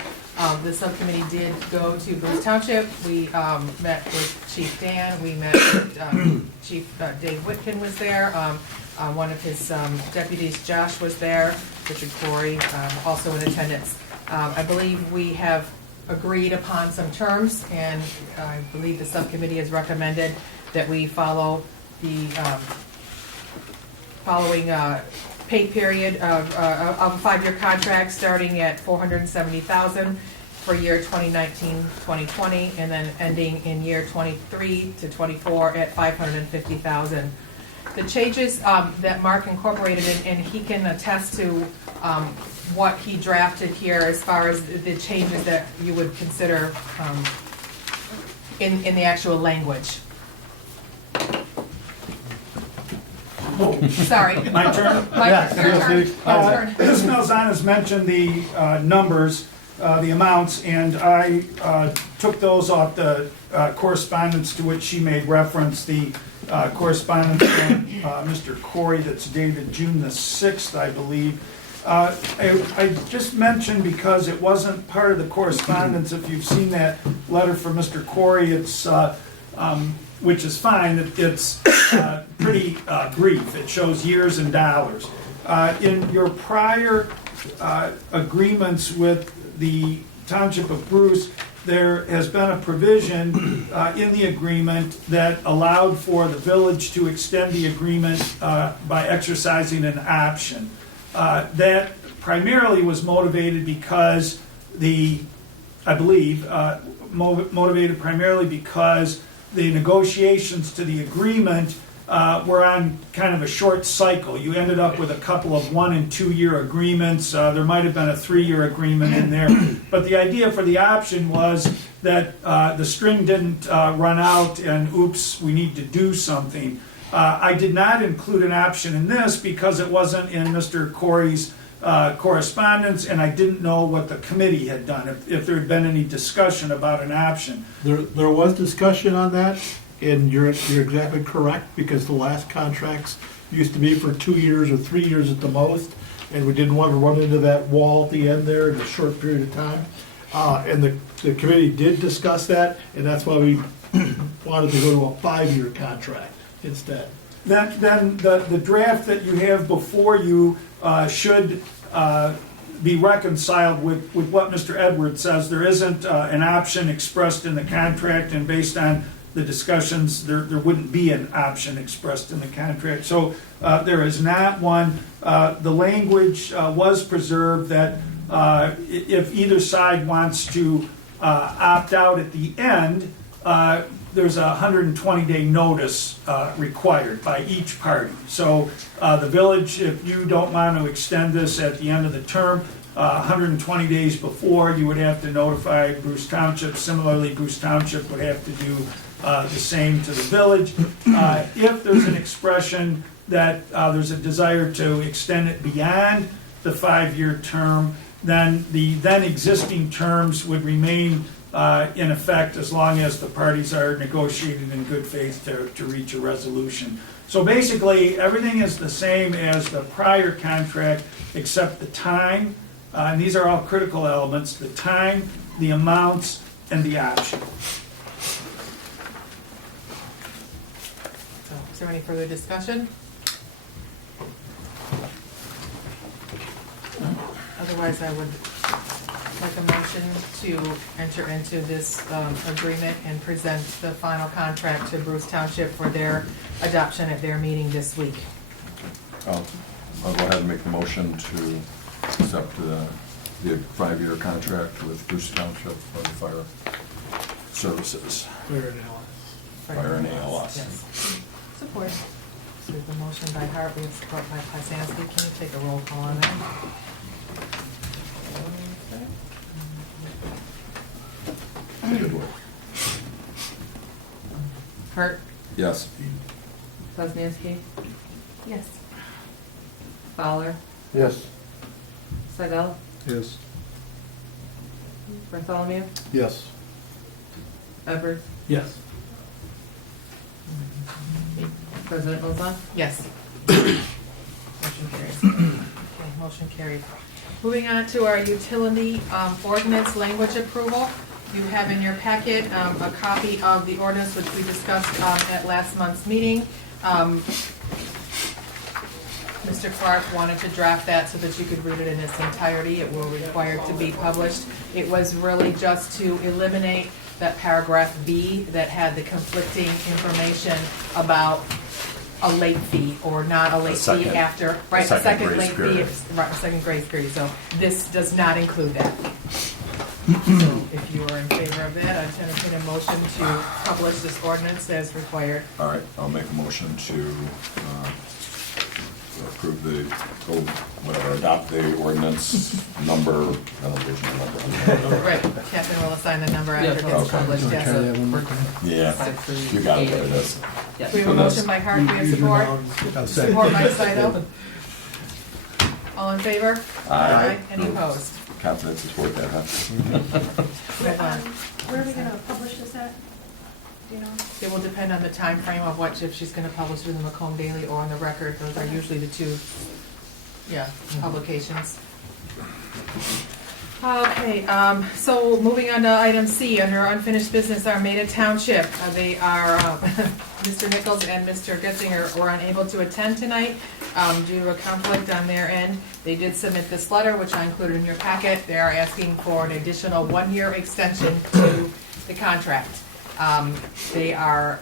The subcommittee did go to Bruce Township. We met with Chief Dan. We met with Chief Dave Whitkin was there. One of his deputies, Josh, was there. Richard Corey, also in attendance. I believe we have agreed upon some terms, and I believe the subcommittee has recommended that we follow the following pay period of a 5-year contract starting at $470,000 for year 2019-2020, and then ending in year 23 to 24 at $550,000. The changes that Mark incorporated, and he can attest to what he drafted here as far as the changes that you would consider in the actual language. Sorry. My turn? Mike, your turn. Your turn. Ms. Malzahn has mentioned the numbers, the amounts, and I took those off the correspondence to which she made reference, the correspondence from Mr. Corey that's dated June the 6th, I believe. I just mentioned because it wasn't part of the correspondence, if you've seen that letter from Mr. Corey, it's which is fine, it's pretty brief. It shows years and dollars. In your prior agreements with the Township of Bruce, there has been a provision in the agreement that allowed for the village to extend the agreement by exercising an option. That primarily was motivated because motivated primarily because the negotiations to the agreement were on kind of a short cycle. You ended up with a couple of 1- and 2-year agreements. There might have been a 3-year agreement in there. But the idea for the option was that the string didn't run out and oops, we need to do something. I did not include an option in this because it wasn't in Mr. Corey's correspondence, and I didn't know what the committee had done, if there had been any discussion about an option. There was discussion on that, and you're exactly correct, because the last contracts used to be for 2 years or 3 years at the most, and we didn't want to run into that wall at the end there in a short period of time. And the committee did discuss that, and that's why we wanted to go to a 5-year contract instead. Then the draft that you have before you should be reconciled with what Mr. Edwards says. There isn't an option expressed in the contract, and based on the discussions, there wouldn't be an option expressed in the contract. So there is not one. The language was preserved that if either side wants to opt out at the end, there's a 120-day notice required by each party. So the village, if you don't want to extend this at the end of the term, 120 days before, you would have to notify Bruce Township. Similarly, Bruce Township would have to do the same to the village. If there's an expression that there's a desire to extend it beyond the 5-year term, then the then existing terms would remain in effect as long as the parties are negotiating in good faith to reach a resolution. So basically, everything is the same as the prior contract except the time, and these are all critical elements, the time, the amounts, and the option. So, is there any further discussion? Otherwise, I would like a motion to enter into this agreement and present the final contract to Bruce Township for their adoption at their meeting this week. I'll go ahead and make the motion to accept the 5-year contract with Bruce Township for the fire services. Fire and ALS. Yes. Support. So we have a motion by Hart, we have support by Pasansky. Can you take a roll call on that? Good work. Hart, Yes. Poznanski, Yes. Fowler, Yes. Seidel, Yes. Bartholomew, Yes. Edwards, Yes. President Lozon. Yes. Motion carries. Okay, motion carried. Moving on to our utility ordinance language approval. You have in your packet a copy of the ordinance which we discussed at last month's meeting. Mr. Clark wanted to draft that so that you could read it in its entirety. It will require to be published. It was really just to eliminate that paragraph B that had the conflicting information about a late fee or not a late fee after, right, a second late fee, right, a second grace period. So this does not include that. So if you are in favor of that, I'd entertain a motion to publish this ordinance as required. All right, I'll make a motion to approve adopt the ordinance number, Right, Catherine will assign the number after it Yeah, gets okay. published, Wanna yes. try that one more time? Yeah, you got it, there it is. Yes. We have a motion by Hart, we have support. I'll second. Support by Seidel. All in favor? Aye. Any opposed? Confidence is worth that, huh? Move on. Where are we gonna publish this at? Do you know? It will depend on the time frame of what, if she's gonna publish it in the Macomb Daily or on the Record. Those are usually the two, publications. Okay, so moving on to item C, under unfinished business, Armada Township. They are, Mr. Nichols and Mr. Getzinger were unable to attend tonight due to a conflict on their end. They did submit this letter, which I included in your packet. They are asking for an additional 1-year extension to the contract. They are,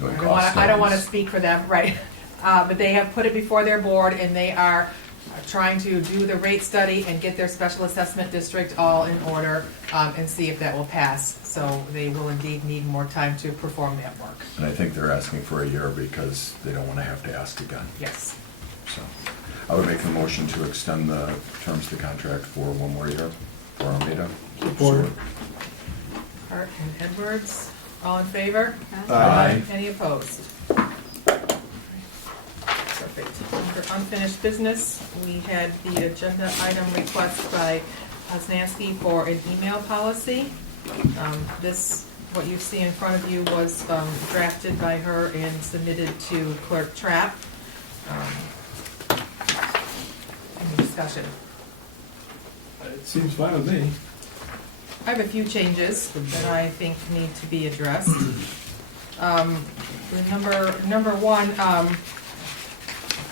I don't want to speak for them, right? But they have put it before their board, and they are trying to do the rate study and get their special assessment district all in order, and see if that will pass. So they will indeed need more time to perform that work. And I think they're asking for a year because they don't want to have to ask again. Yes. So I would make the motion to extend the terms of the contract for 1 more year for Armada. Support. Hart and Edwards, all in favor? Aye. Any opposed? Perfect. Under unfinished business, we had the agenda item request by Poznanski for an email policy. This, what you see in front of you, was drafted by her and submitted to Clerk Trapp. Any discussion? It seems fine with me. I have a few changes that I think need to be addressed. Number one,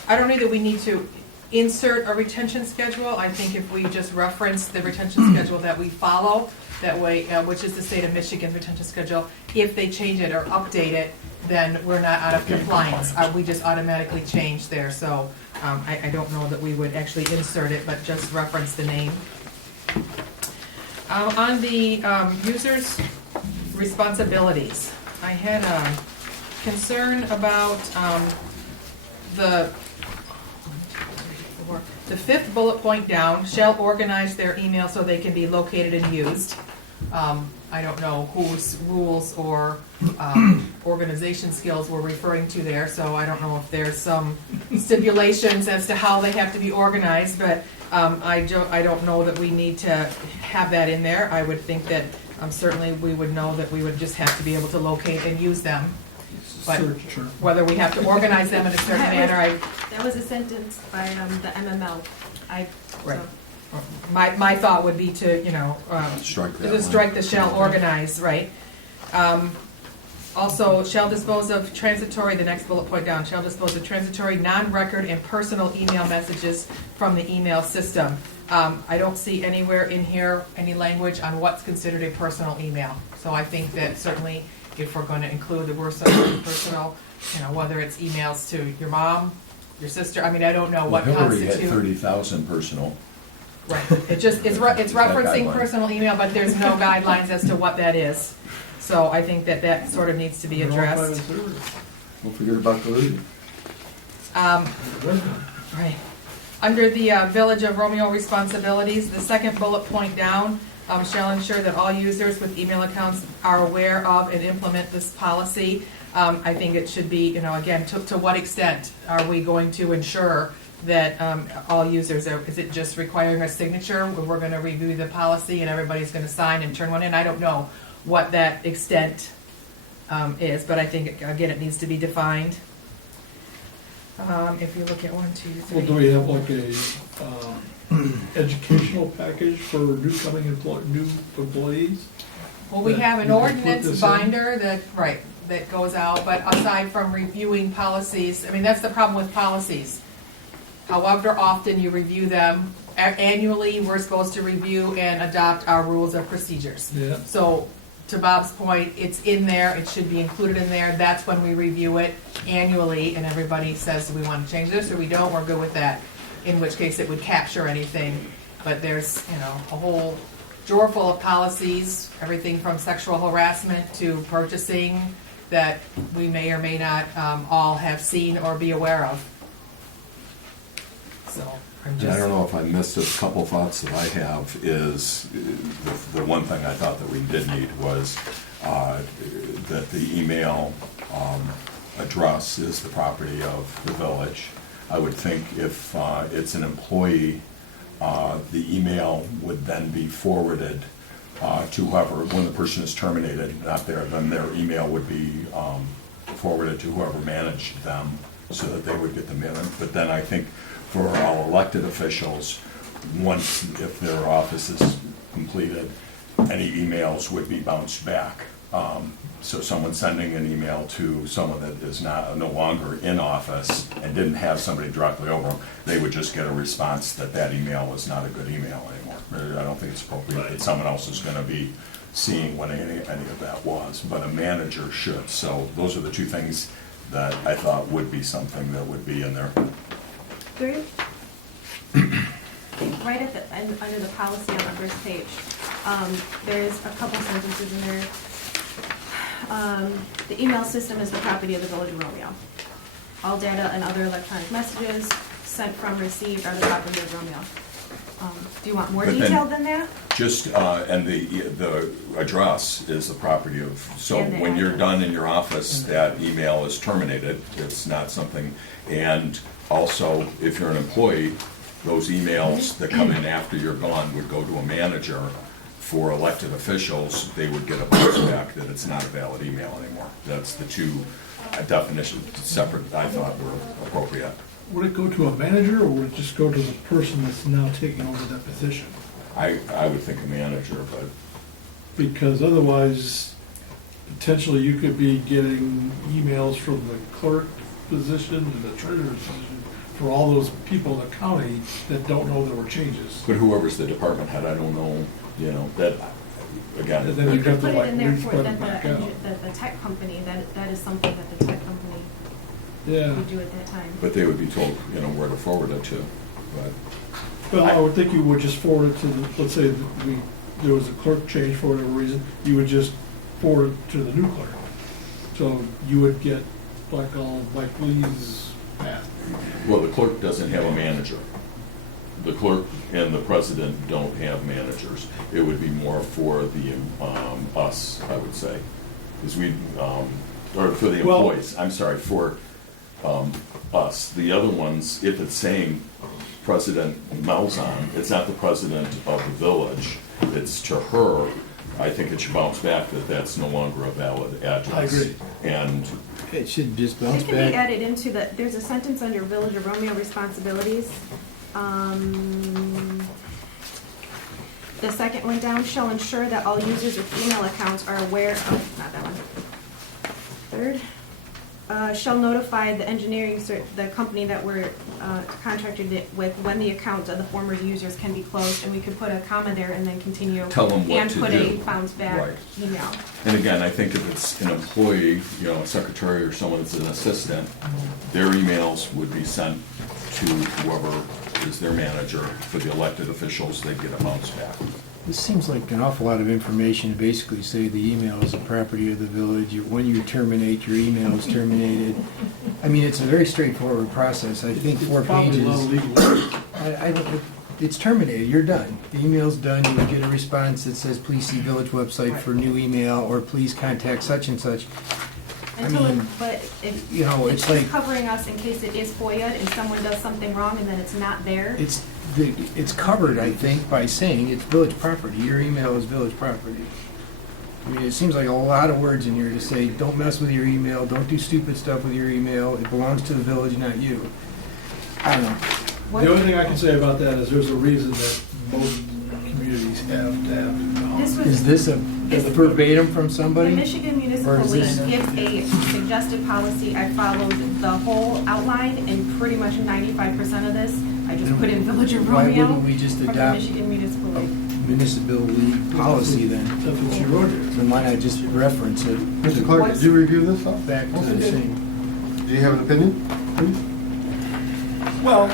I don't know that we need to insert a retention schedule. I think if we just reference the retention schedule that we follow, that way, which is the state of Michigan's retention schedule, if they change it or update it, then we're not out of compliance. We just automatically change there, so I don't know that we would actually insert it, but just reference the name. On the users' responsibilities, I had a concern about the fifth bullet point down, shall organize their email so they can be located and used. I don't know whose rules or organization skills we're referring to there, so I don't know if there's some stipulations as to how they have to be organized, but I don't know that we need to have that in there. I would think that certainly we would know that we would just have to be able to locate and use them. But whether we have to organize them in a certain manner, That was a sentence by the MML. Right. So. My thought would be to, Strike that just strike the shall organize, right? Also, shall dispose of transitory, the next bullet point down, shall dispose of transitory, non-record, and personal email messages from the email system. I don't see anywhere in here any language on what's considered a personal email. So I think that certainly if we're going to include the word personal, whether it's emails to your mom, your sister, I don't know what Hillary had constitutes. 30,000 personal. Right, it's referencing personal email, but there's no guidelines as to what that is. So I think that sort of needs to be addressed. Don't forget about the lady. Right. Under the Village of Romeo responsibilities, the second bullet point down, shall ensure that all users with email accounts are aware of and implement this policy. I think it should be, again, to what extent are we going to ensure that all users is it just requiring a signature where we're going to review the policy and everybody's going to sign and turn one in? I don't know what that extent is, but I think, again, it needs to be defined. If you look at 1, 2, 3. Well, do we have like a educational package for new employees? Well, we have an That you can put ordinance this in? binder that goes out, but aside from reviewing policies, that's the problem with policies. However often you review them, annually, we're supposed to review and adopt our rules of procedures. Yeah. So, to Bob's point, it's in there, it should be included in there, that's when we review it annually, and everybody says, do we want to change this, or we don't, we're good with that, in which case it would capture anything. But there's, a whole drawer full of policies, everything from sexual harassment to purchasing, that we may or may not all have seen or be aware of. So, I'm I just. don't know if I missed a couple thoughts that I have is, the one thing I thought that we did need was that the email address is the property of the village. I would think if it's an employee, the email would then be forwarded to whoever, when the person is terminated, not there, then their email would be forwarded to whoever managed them so that they would get the mail. But then I think for all elected officials, once, if their office is completed, any emails would be bounced back. So someone sending an email to someone that is no longer in office and didn't have somebody directly over them, they would just get a response that email was not a good email anymore. I don't think it's appropriate that someone else is going to be seeing what any of that was, but a manager should. So those are the two things that I thought would be something that would be in there. 3. Right under the policy on the first page, there's a couple sentences in there. The email system is the property of the Village of Romeo. All data and other electronic messages sent from, received are the property of Romeo. Do you want more But then- detailed than that? Just, and the address is the property of, so And the when you're address. done in your office, that email is terminated. It's not something, and also, if you're an employee, those emails that come in after you're gone would go to a manager. For elected officials, they would get a bounce back that it's not a valid email anymore. That's the two definitions, separate, I thought were appropriate. Would it go to a manager, or would it just go to the person that's now taking over that position? I would think a manager, but Because otherwise, potentially you could be getting emails from the clerk position and the treasurer's position for all those people in the county that don't know there were changes. But whoever's the department head, I don't know, you know, that, again. And then You you'd could have to put it like in there for re-spread that it back out. the tech company, that is something that the tech company Yeah. would do at that time. But they would be told, you know, where to forward it to, but. Well, I would think you would just forward it to the, let's say that there was a clerk change for whatever reason, you would just forward it to the new clerk. So you would get like all Mike Lee's path. Well, the clerk doesn't have a manager. The clerk and the president don't have managers. It would be more for the, us, I would say. Because we, or for the Well- employees, I'm sorry, for, us. The other ones, if it's saying President Malzahn, it's not the president of the village, it's to her. I think it should bounce back that that's no longer a valid address. I agree. And It should just bounce It can be back. added into there's a sentence under Village of Romeo responsibilities. The second one down, shall ensure that all users with email accounts are aware of, not that one. Third, shall notify the the company that we're contracted it with when the accounts of the former users can be closed, and we could put a comma there and then continue. Tell them what to And put do. a bounce back Right. email. And again, I think if it's an employee, you know, a secretary or someone that's an assistant, their emails would be sent to whoever is their manager. For the elected officials, they get a bounce back. This seems like an awful lot of information to basically say the email is a property of the village. When you terminate, your email is terminated. I mean, it's a very straightforward process. I think 4 Probably a pages. little legal. I don't, it's terminated, you're done. The email's done, you would get a response that says, please see village website for new email, or please contact such and such. I mean, But if, you know, it's like, covering us in case it is FOIA'd and someone does something wrong and then it's not there. it's covered, I think, by saying it's village property, your email is village property. I mean, it seems like a lot of words in here to say, don't mess with your email, don't do stupid stuff with your email, it belongs to the village, not you. I don't know. The only thing I can say about that is there's a reason that most communities have to have. This was- Is this a verbatim from The somebody? Michigan Municipal Or is League this- gives a suggested policy. I followed the whole outline, and pretty much 95% of this, I just put in Village of Why Romeo wouldn't we just from the adopt Michigan Municipal a League. municipal league policy then? That's what you wrote here. Then why not just reference it Mr. Clark, did you review this stuff? back to the same? Do you have an opinion, please? Well,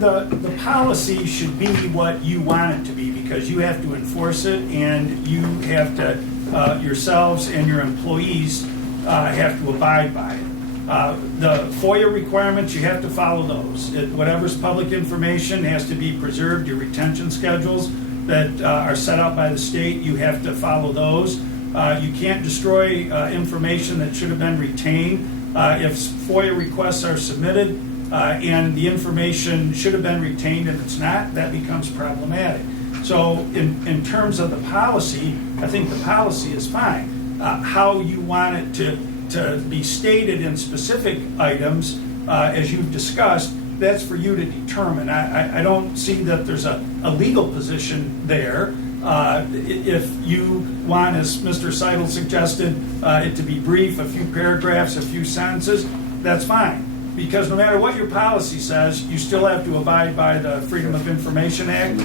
the policy should be what you want it to be, because you have to enforce it, and you have to, yourselves and your employees have to abide by it. The FOIA requirements, you have to follow those. Whatever's public information has to be preserved. Your retention schedules that are set out by the state, you have to follow those. You can't destroy information that should have been retained. If FOIA requests are submitted and the information should have been retained and it's not, that becomes problematic. So in terms of the policy, I think the policy is fine. How you want it to be stated in specific items, as you've discussed, that's for you to determine. I don't see that there's a legal position there. If you want, as Mr. Seidel suggested, it to be brief, a few paragraphs, a few sentences, that's fine. Because no matter what your policy says, you still have to abide by the Freedom of Information Act.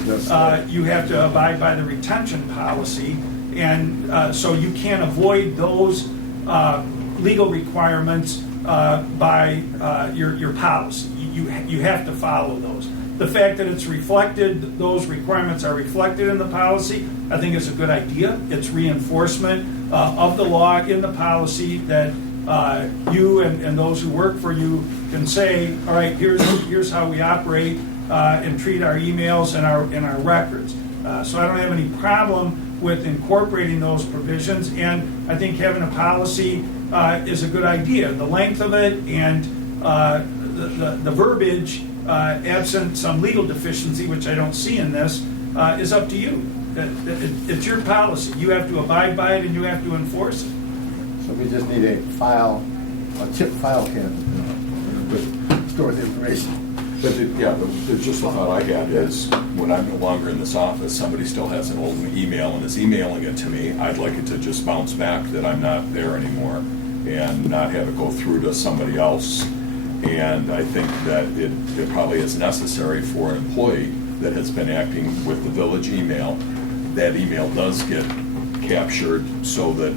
You have to abide by the retention policy. And so you can't avoid those legal requirements by your policy. You have to follow those. The fact that it's reflected, those requirements are reflected in the policy, I think is a good idea. It's reinforcement of the law in the policy that you and those who work for you can say, all right, here's how we operate and treat our emails and our records. So I don't have any problem with incorporating those provisions, and I think having a policy is a good idea. The length of it and the verbiage, absent some legal deficiency, which I don't see in this, is up to you. It's your policy. You have to abide by it and you have to enforce it. So we just need a file, a chip file cabinet, with store the information. But just the thought I had is, when I'm no longer in this office, somebody still has an old email and is emailing it to me, I'd like it to just bounce back that I'm not there anymore, and not have it go through to somebody else. And I think that it probably is necessary for an employee that has been acting with the village email. That email does get captured so that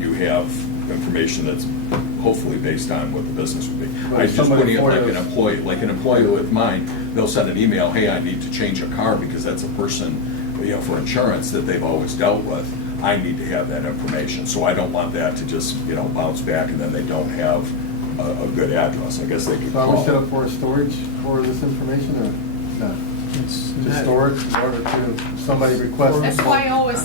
you have information that's hopefully based on what the business would be. Right, I just somebody putting it for like an employee with mine, they'll send an email, hey, I need to change a car because that's a person, for insurance that they've always dealt with. I need to have that information, so I don't want that to just, bounce back and then they don't have a good address. I guess they could So are we set call. up for storage for this information or not? It's To not- store it in order to, somebody request. SYO is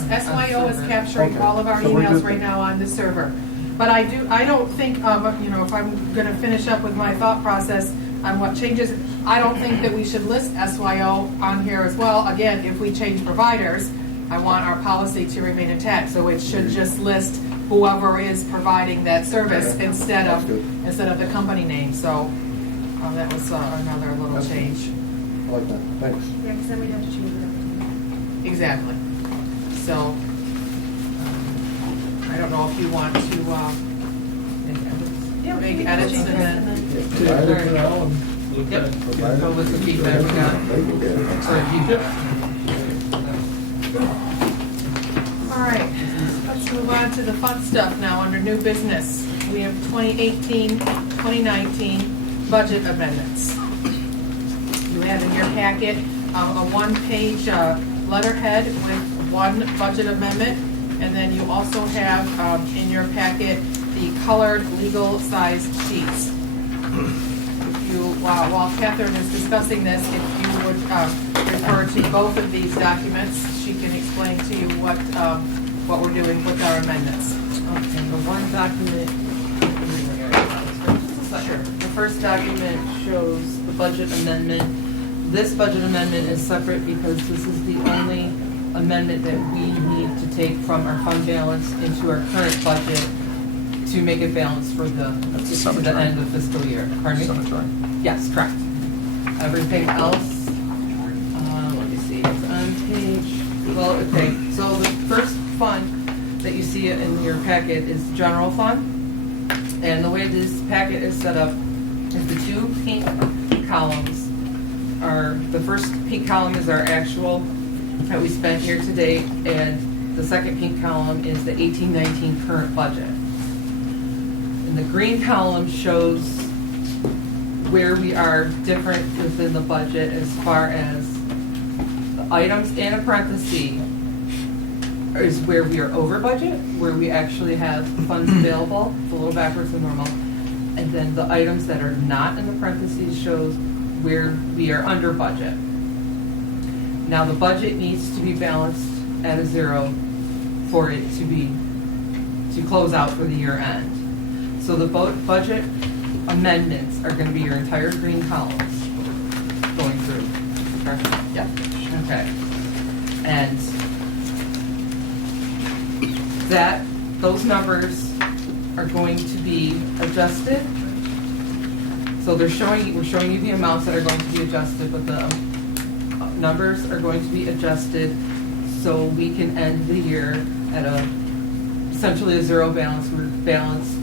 capturing Okay. all of our So we're emails good right then. now on the server. But I don't think, if I'm gonna finish up with my thought process on what changes, I don't think that we should list SYO on here as well. Again, if we change providers, I want our policy to remain intact, so it should just list whoever is providing that service Okay. instead That's good. of the company name, so, that was another little That's- change. I like that, thanks. Yeah, because then we'd have to change it every time. Exactly. So, I don't know if you want to, Yeah, we make can edits change and it then, Provide it for now and look Yep. at it. Go with the feedback we got. Or feedback. all right, let's move on to the fun stuff now under new business. We have 2018, 2019 budget amendments. You have in your packet a one-page letterhead with one budget amendment, and then you also have in your packet the colored legal size sheets. If you, while Catherine is discussing this, if you would refer to both of these documents, she can explain to you what we're doing with our amendments. Okay, the one document. Sure. The first document shows the budget amendment. This budget amendment is separate because this is the only amendment that we need to take from our fund balance into our current budget to make it balanced for the, That's the to the cemetery. end of fiscal year. Pardon me? Cemetery. Yes, correct. Everything else, let me see, it's on page, well, okay, so the first fund that you see in your packet is the general fund. And the way this packet is set up is the two pink columns are, the first pink column is our actual that we spent here to date, and the second pink column is the 18-19 current budget. And the green column shows where we are different within the budget as far as the items in a parenthesis is where we are over budget, where we actually have funds available. It's a little backwards than normal. And then the items that are not in the parentheses shows where we are under budget. Now the budget needs to be balanced at a zero for it to close out for the year end. So the budget amendments are gonna be your entire green columns going through. Correct? Yep. Okay. And those numbers are going to be adjusted. So we're showing you the amounts that are going to be adjusted, but the numbers are going to be adjusted so we can end the year at essentially a zero balance. We're balanced,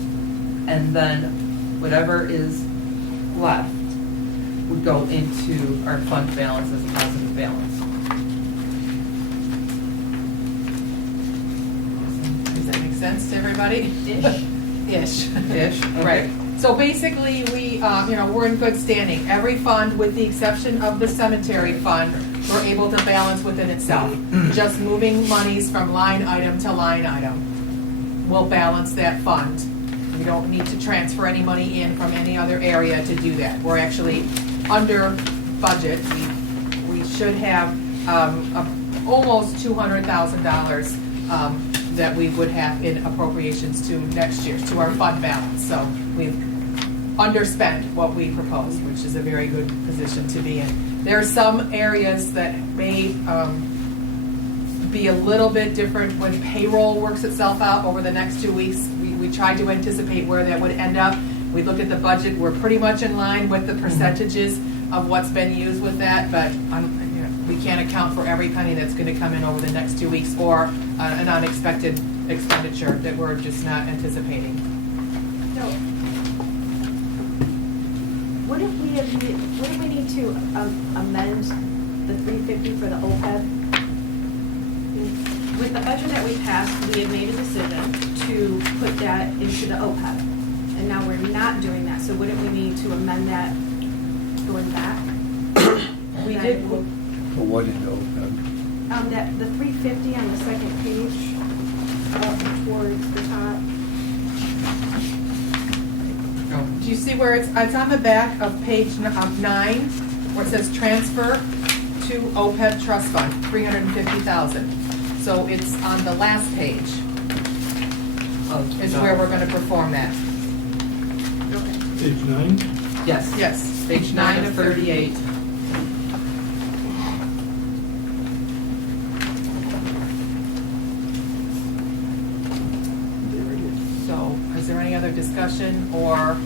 and then whatever is left would go into our fund balance as a positive balance. Does that make sense to everybody? Ish. Ish, okay. Right. So basically, we're in good standing. Every fund, with the exception of the cemetery fund, we're able to balance within itself. Just moving monies from line item to line item will balance that fund. We don't need to transfer any money in from any other area to do that. We're actually under budget. We should have almost $200,000 that we would have in appropriations to next year, to our fund balance. So we've underspent what we proposed, which is a very good position to be in. There are some areas that may be a little bit different when payroll works itself out over the next 2 weeks. We tried to anticipate where that would end up. We look at the budget, we're pretty much in line with the percentages of what's been used with that, but we can't account for every penny that's going to come in over the next 2 weeks, or an unexpected expenditure that we're just not anticipating. wouldn't we need to amend the 350 for the OPEB? With the budget that we passed, we had made a decision to put that into the OPEB. And now we're not doing that, so wouldn't we need to amend that going back? We did, But what did you That, the 350 on the second page, up towards the top. do you see where it's on the back of page 9, where it says transfer to OPEB trust fund, 350,000. So it's on the last page, is where we're gonna perform that. Page 9? Yes. Yes, page 9 of 38. So, is there any other discussion or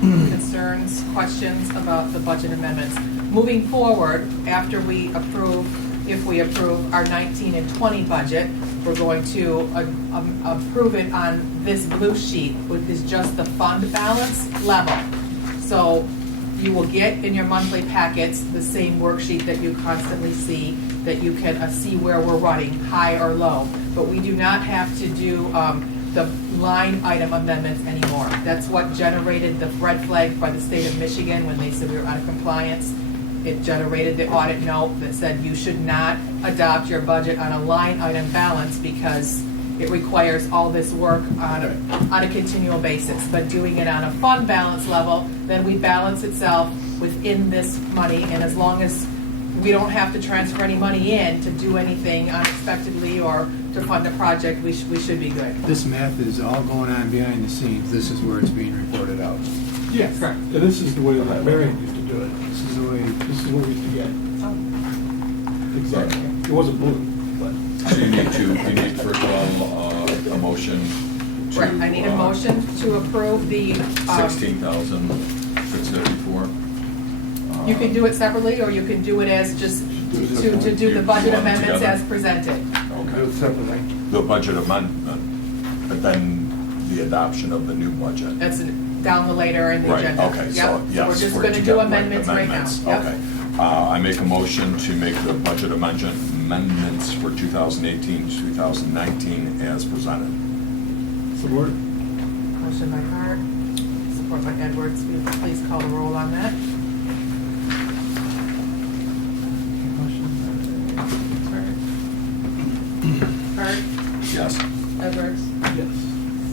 concerns, questions about the budget amendments? Moving forward, after we approve, if we approve our 19 and 20 budget, we're going to approve it on this blue sheet, which is just the fund balance level. So you will get in your monthly packets the same worksheet that you constantly see, that you can see where we're running, high or low. But we do not have to do the line item amendments anymore. That's what generated the red flag by the state of Michigan when they said we were out of compliance. It generated the audit note that said you should not adopt your budget on a line item balance because it requires all this work on a continual basis. But doing it on a fund balance level, then we balance itself within this money, and as long as we don't have to transfer any money in to do anything unexpectedly or to fund a project, we should be good. This math is all going on behind the scenes. This is where it's being reported out. Yes. Correct. And this is the way that Marion used to do it. This is the way. This is what we used to get. Exactly. It wasn't blue, but. So you need first of all, a motion to. Right, I need a motion to approve the, 16,674. you can do it separately, or you can do it as just to do the budget You want them amendments together? as presented. Do it Okay. separately. The budget amendment, but then the adoption of the new budget. That's down the later in the Right, agenda. okay, Yep. so, yes. We're just we're gonna do together, amendments right now. amendments, Yep. Okay. I make a motion to make the budget amendments for 2018 to 2019 as presented. Support. Motion by Hart, support by Edwards. Will you please call the roll on that? Hart, Yes. Edwards, Yes.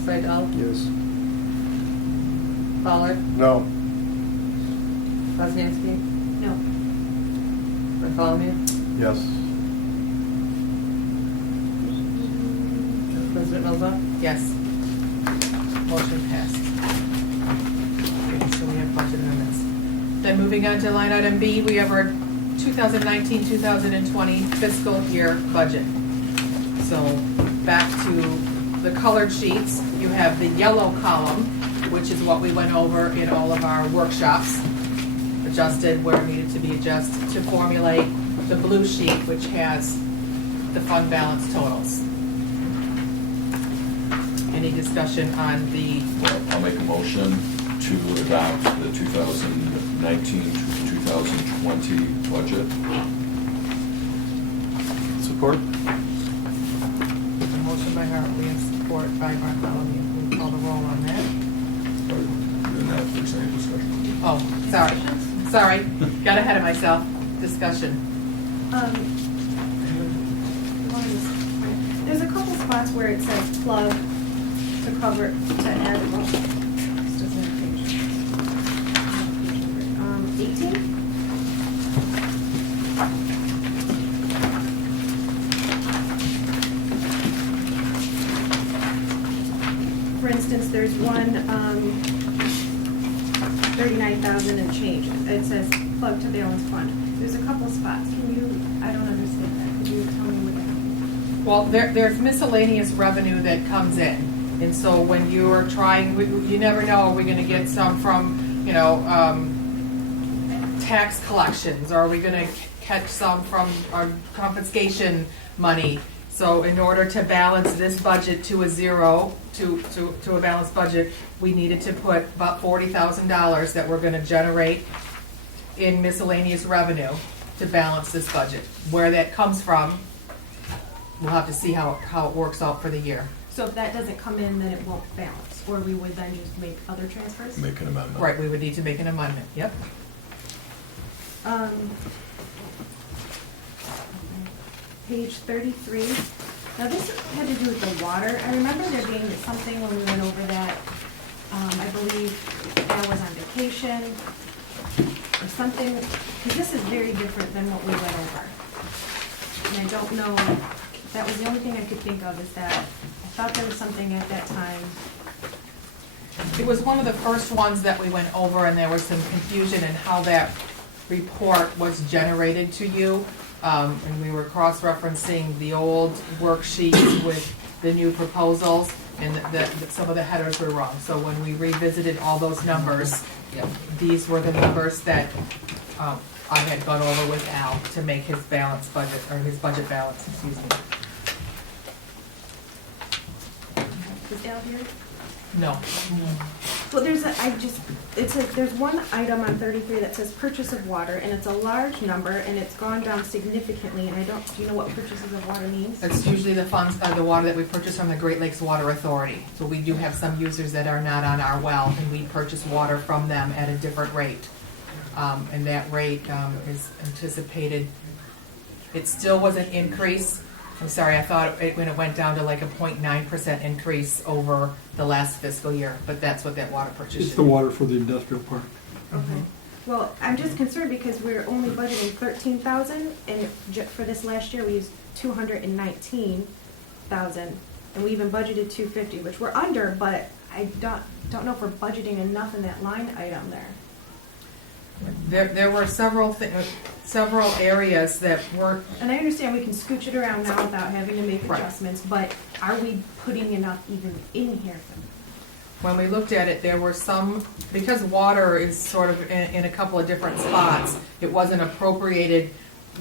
Seidel, Yes. Pollard, No. Poznanski, No. Bartholomew, Yes. President Mills. Yes. Motion passed. Okay, so we have budget amendments. Then moving on to line item B, we have our 2019-2020 fiscal year budget. So back to the colored sheets, you have the yellow column, which is what we went over in all of our workshops, adjusted where it needed to be adjusted to formulate the blue sheet, which has the fund balance totals. Any discussion on the, Well, I'll make a motion to adopt the 2019 to 2020 budget. Support. motion by Hartley and support by Bartholomew? We'll call the roll on that. And now if there's any discussion. Oh, sorry, got ahead of myself. Discussion. There's a couple spots where it says plug to cover, to add, well, this doesn't have page. 18? For instance, there's one, 39,000 and change. It says plug to balance fund. There's a couple spots. Can you, I don't understand that. Can you tell me what that means? Well, there's miscellaneous revenue that comes in. And so when you're trying, you never know, are we gonna get some from, tax collections? Or are we gonna catch some from our confiscation money? So in order to balance this budget to a zero, to a balanced budget, we needed to put about $40,000 that we're gonna generate in miscellaneous revenue to balance this budget. Where that comes from, we'll have to see how it works out for the year. So if that doesn't come in, then it won't balance, or we would then just make other transfers? Make an amendment. Right, we would need to make an amendment, yep. Page 33. Now this had to do with the water. I remember there being something when we went over that, I believe Al was on vacation or something, because this is very different than what we went over. And I don't know, that was the only thing I could think of, is that I thought there was something at that time. It was one of the first ones that we went over, and there was some confusion in how that report was generated to you. And we were cross-referencing the old worksheets with the new proposals, and some of the headers were wrong. So when we revisited all those numbers, these were the numbers that I had gone over with Al to make his balance budget, or his budget balance, excuse me. Is Al here? No. Well, there's one item on 33 that says purchase of water, and it's a large number, and it's gone down significantly, and do you know what purchases of water means? It's usually the funds, the water that we purchase from the Great Lakes Water Authority. So we do have some users that are not on our well, and we purchase water from them at a different rate. And that rate is anticipated. It still was an increase. I'm sorry, I thought when it went down to like a 0.9% increase over the last fiscal year, but that's what that water purchase is. It's the water for the industrial park. Okay. Well, I'm just concerned because we're only budgeting 13,000, and for this last year, we used 219,000, and we even budgeted 250, which we're under, but I don't know if we're budgeting enough in that line item there. There were several areas that weren't. And I understand we can scooch it around now without having to make Right. adjustments, but are we putting enough even in here? When we looked at it, there were some, because water is sort of in a couple of different spots, it wasn't appropriated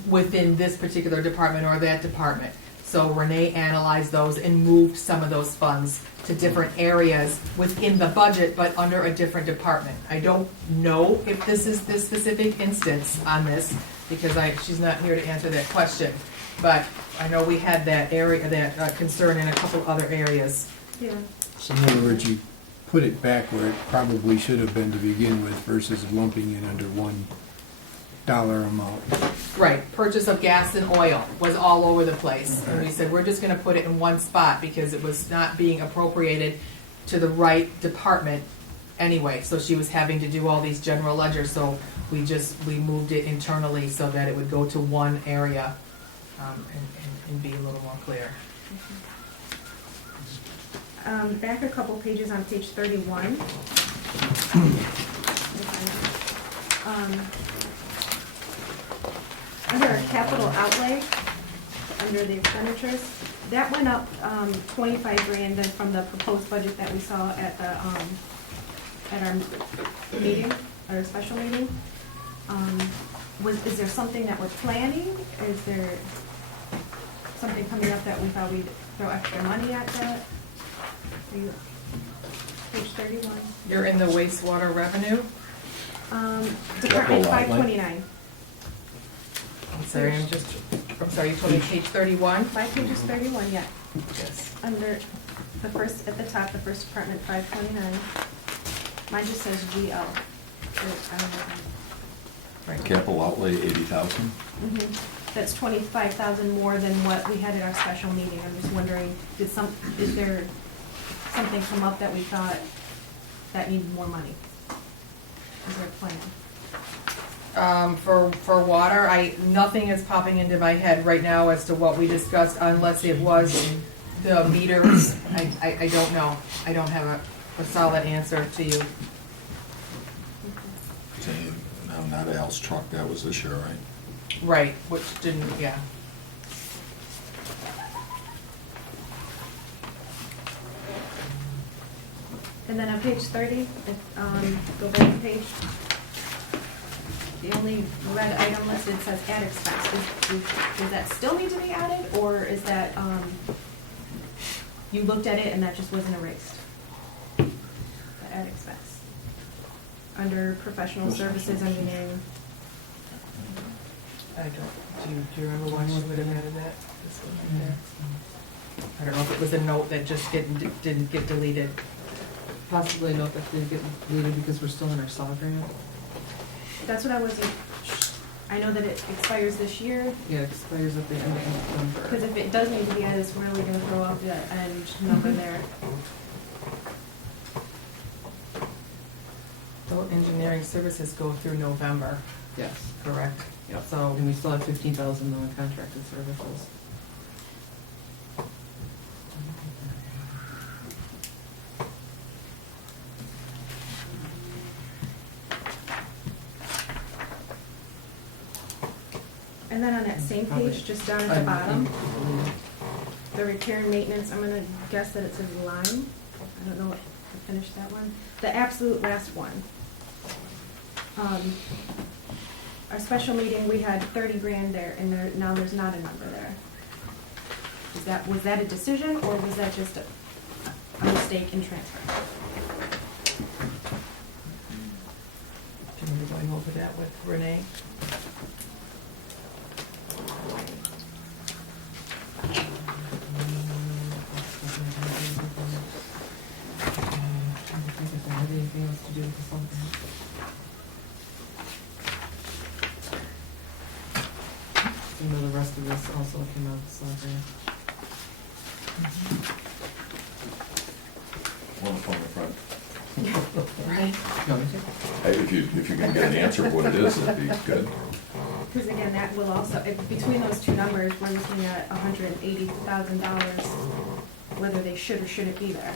within this particular department or that department. So Renee analyzed those and moved some of those funds to different areas within the budget, but under a different department. I don't know if this is the specific instance on this, because she's not here to answer that question. But I know we had that area, that concern in a couple other areas. Yeah. So in other words, you put it back where it probably should have been to begin with versus lumping it under $1 amount. Right, purchase of gas and oil was all over the place. And we said, we're just gonna put it in one spot because it was not being appropriated to the right department anyway. So she was having to do all these general ledgers, so we moved it internally so that it would go to one area, and be a little more clear. Back a couple pages on page 31. Under our capital outlay, under the expenditures, that went up 25 grand then from the proposed budget that we saw at our meeting, our special meeting. Is there something that we're planning? Is there something coming up that we thought we'd throw extra money at that? Are you, page 31? You're in the wastewater revenue? Department 529. I'm sorry, you told me page 31? My page is 31, yeah. Yes. Under the first, at the top, the first department, 529. Mine just says GL. So, I don't know. Right. Capital outlay, 80,000. That's 25,000 more than what we had at our special meeting. I'm just wondering, is there something come up that we thought that needed more money? Is there a plan? For water, nothing is popping into my head right now as to what we discussed, unless it was the meters. I don't know. I don't have a solid answer to you. No, not Al's truck, that was this year, right? Right, which didn't, yeah. And then on page 30, go back a page. the only red item listed says add expense. Does that still need to be added, or is that, you looked at it and that just wasn't erased? The add expense. Under professional services, engineering. I don't, do you remember why she would have added that? This one right there. I don't know if it was a note that just didn't get deleted. Possibly a note that didn't get deleted because we're still in our SAW grant. That's what I wasn't, I know that it expires this year, Yeah, it expires at the end of November. because if it does need to be added, it's really gonna throw out the end number there. Don't engineering services go through November, Yes. correct? Yep. So, and we still have 15,000 non-contracted services. And then on that same page, just down at the bottom, the repair and maintenance, I'm gonna guess that it says line. I don't know what, to finish that one. The absolute last one. Our special meeting, we had 30 grand there, and there, now there's not a number there. Was that a decision, or was that just a mistake in transfer? Do you remember going over that with Renee? I don't think if I had anything else to do with the SAW grant. You know, the rest of this also came out of the SAW grant. On the phone in front. Renee? You want me to? If you can get an answer of what it is, that'd be good. Because again, that will also, between those two numbers, we're looking at $180,000, whether they should or shouldn't be there.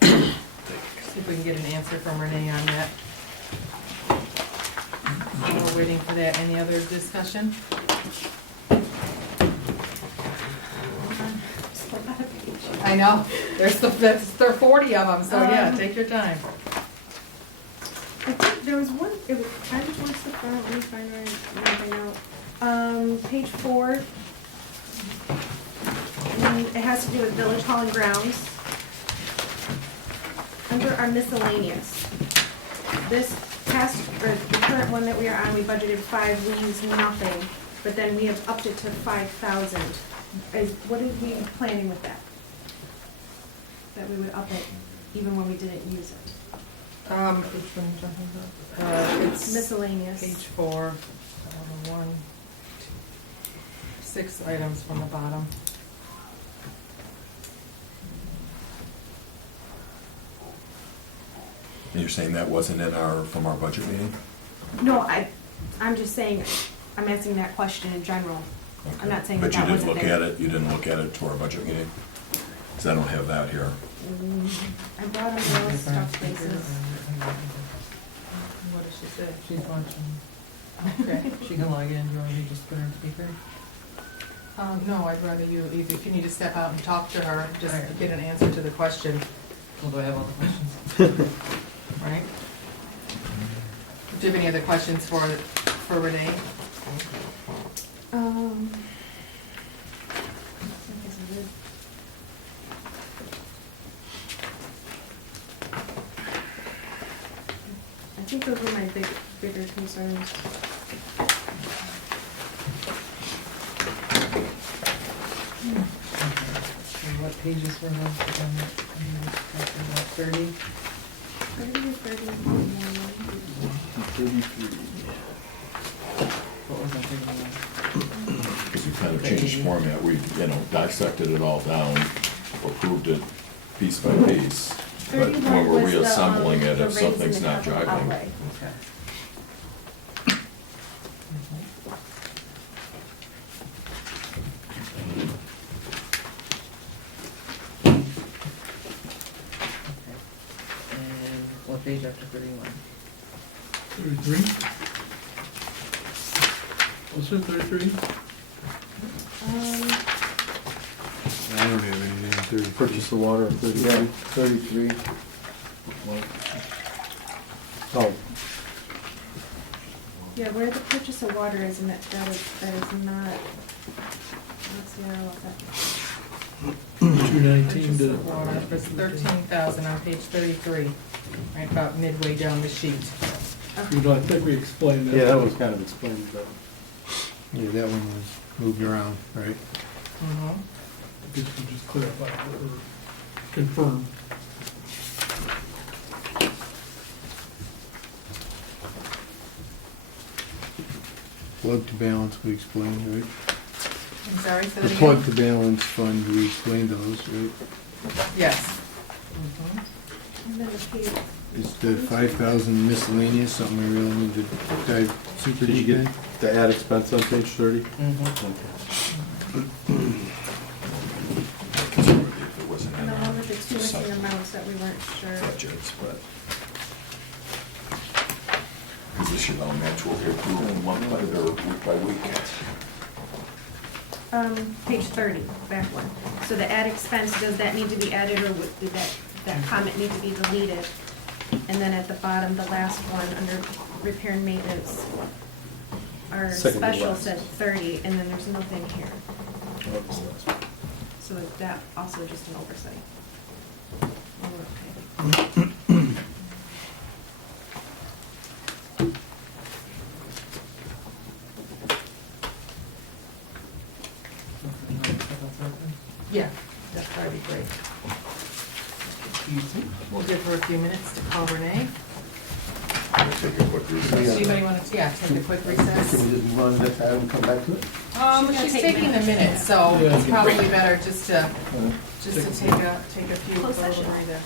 See if we can get an answer from Renee on that. While we're waiting for that, any other discussion? I know, there are 40 of them, so yeah, take your time. I think there was one, it was kind of towards the front, let me find my note. Page 4. And it has to do with Village Hall and Grounds. Under our miscellaneous, this past, or the current one that we are on, we budgeted 5, we used nothing, but then we have upped it to 5,000. What are we planning with that? That we would up it even when we didn't use it? Which one are you talking about? It's Miscellaneous. page 4, 6 items from the bottom. And you're saying that wasn't in from our budget meeting? No, I'm just saying, I'm asking that question in general. I'm not saying that But you that didn't wasn't look there. at it, you didn't look at it to our budget meeting? Because I don't have that here. I brought them all stuff places. What did she say? She's watching. Okay. She can log in. Do you want me to just put her on speaker? No, I'd rather you, if you need to step out and talk to her, just Alright. get an answer to the question, Well, do I have all the questions? right? Do you have any other questions for Renee? I think those were my bigger concerns. And what pages were those again? 30? 30 or 31. 33. What was I thinking of? Because we kind of changed format, we, dissected it all down, approved it piece by piece. But 31 when we're was the, reassembling it, the if raise in something's the not capital jiving. outlay. Okay. And what page after 31? 33? Was it 33? Um, I don't have anything. 30. Purchase the water of Yeah, 33. 33. Oh, Yeah, where the purchase of water is, and that is not, let's see, I don't know what that. 219 to, Water was 13,000 on page 33, right about midway down the sheet. you know, I think we explained that. yeah, that was kind of explained, but. Yeah, that one was moved around, right? Mhm. I guess we just clarify or confirm. Plug to balance, we explained, right? I'm sorry, say The that plug again? to balance fund, we explained those, right? Yes. And then the page, Is the 5,000 miscellaneous something we really need to dive super Did you deep in? get the ad expense on page 30? Mhm. Conservative, if it wasn't in and the one our with the two missing amounts that we weren't sure. budgets, but. Because this should all match what we're doing month by, or week by week. Page 30, back one. So the ad expense, does that need to be added, or did that comment need to be deleted? And then at the bottom, the last one, under repair and maintenance, our Second to special last. said 30, and then there's nothing here. Oh, this last one. So that also just an oversight. Oh, okay. Yeah, that'd probably be great. We'll give her a few minutes to call Renee. We'll take a quick recess. Does anybody want to, yeah, take a quick Can recess? we just move on to that item and come back to it? She's taking the minutes, so Yeah. it's probably better just to take a few, Closed little session. recess.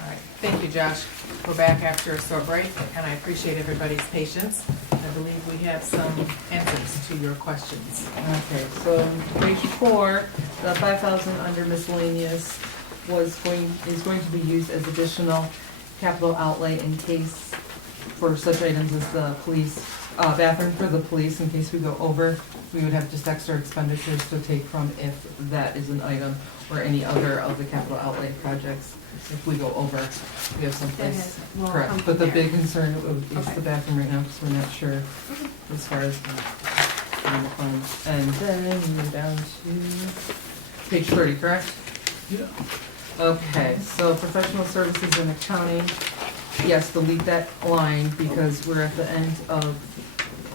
All right, thank you, Josh. We're back after a short break, and I appreciate everybody's patience. I believe we have some answers to your questions. Okay, so page 4, the 5,000 under miscellaneous is going to be used as additional capital outlay in case, for such items as the police, bathroom for the police, in case we go over. We would have just extra expenditures to take from if that is an item, or any other of the capital outlay projects. If we go over, we have someplace. Will come Correct, from but the there. big concern is Okay. the bathroom right now, because we're not sure as far as the funds. And then we move down to page 30, correct? Yeah. Okay, so professional services and accounting, yes, delete that line because we're at the end of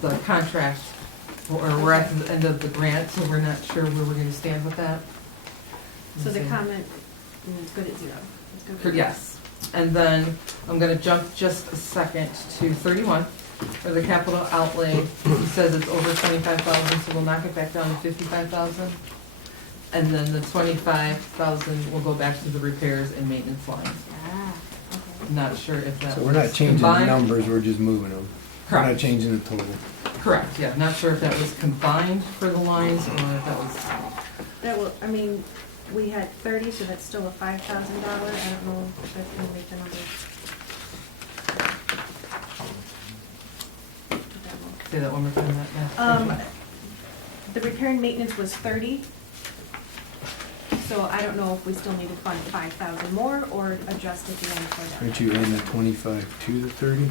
the contract, or we're at the end of the grant, so we're not sure where we're gonna stand with that. So the comment is good at 0. It's good at 0. Yes, and then I'm gonna jump just a second to 31, for the capital outlay. It says it's over 25,000, so we'll knock it back down to 55,000. And then the 25,000 will go back to the repairs and maintenance lines. Ah, okay. Not sure if that So was we're not changing the combined. numbers, we're just moving them. We're not Correct, changing the total. correct, yeah, not sure if that was combined for the lines, or if that was, That will, I mean, we had 30, so that's still a $5,000. I don't know if that's gonna make the number. say that one more time, that math. The repair and maintenance was 30. So I don't know if we still need to fund 5,000 more or adjust at the end for that. Aren't you adding the 25 to the 30?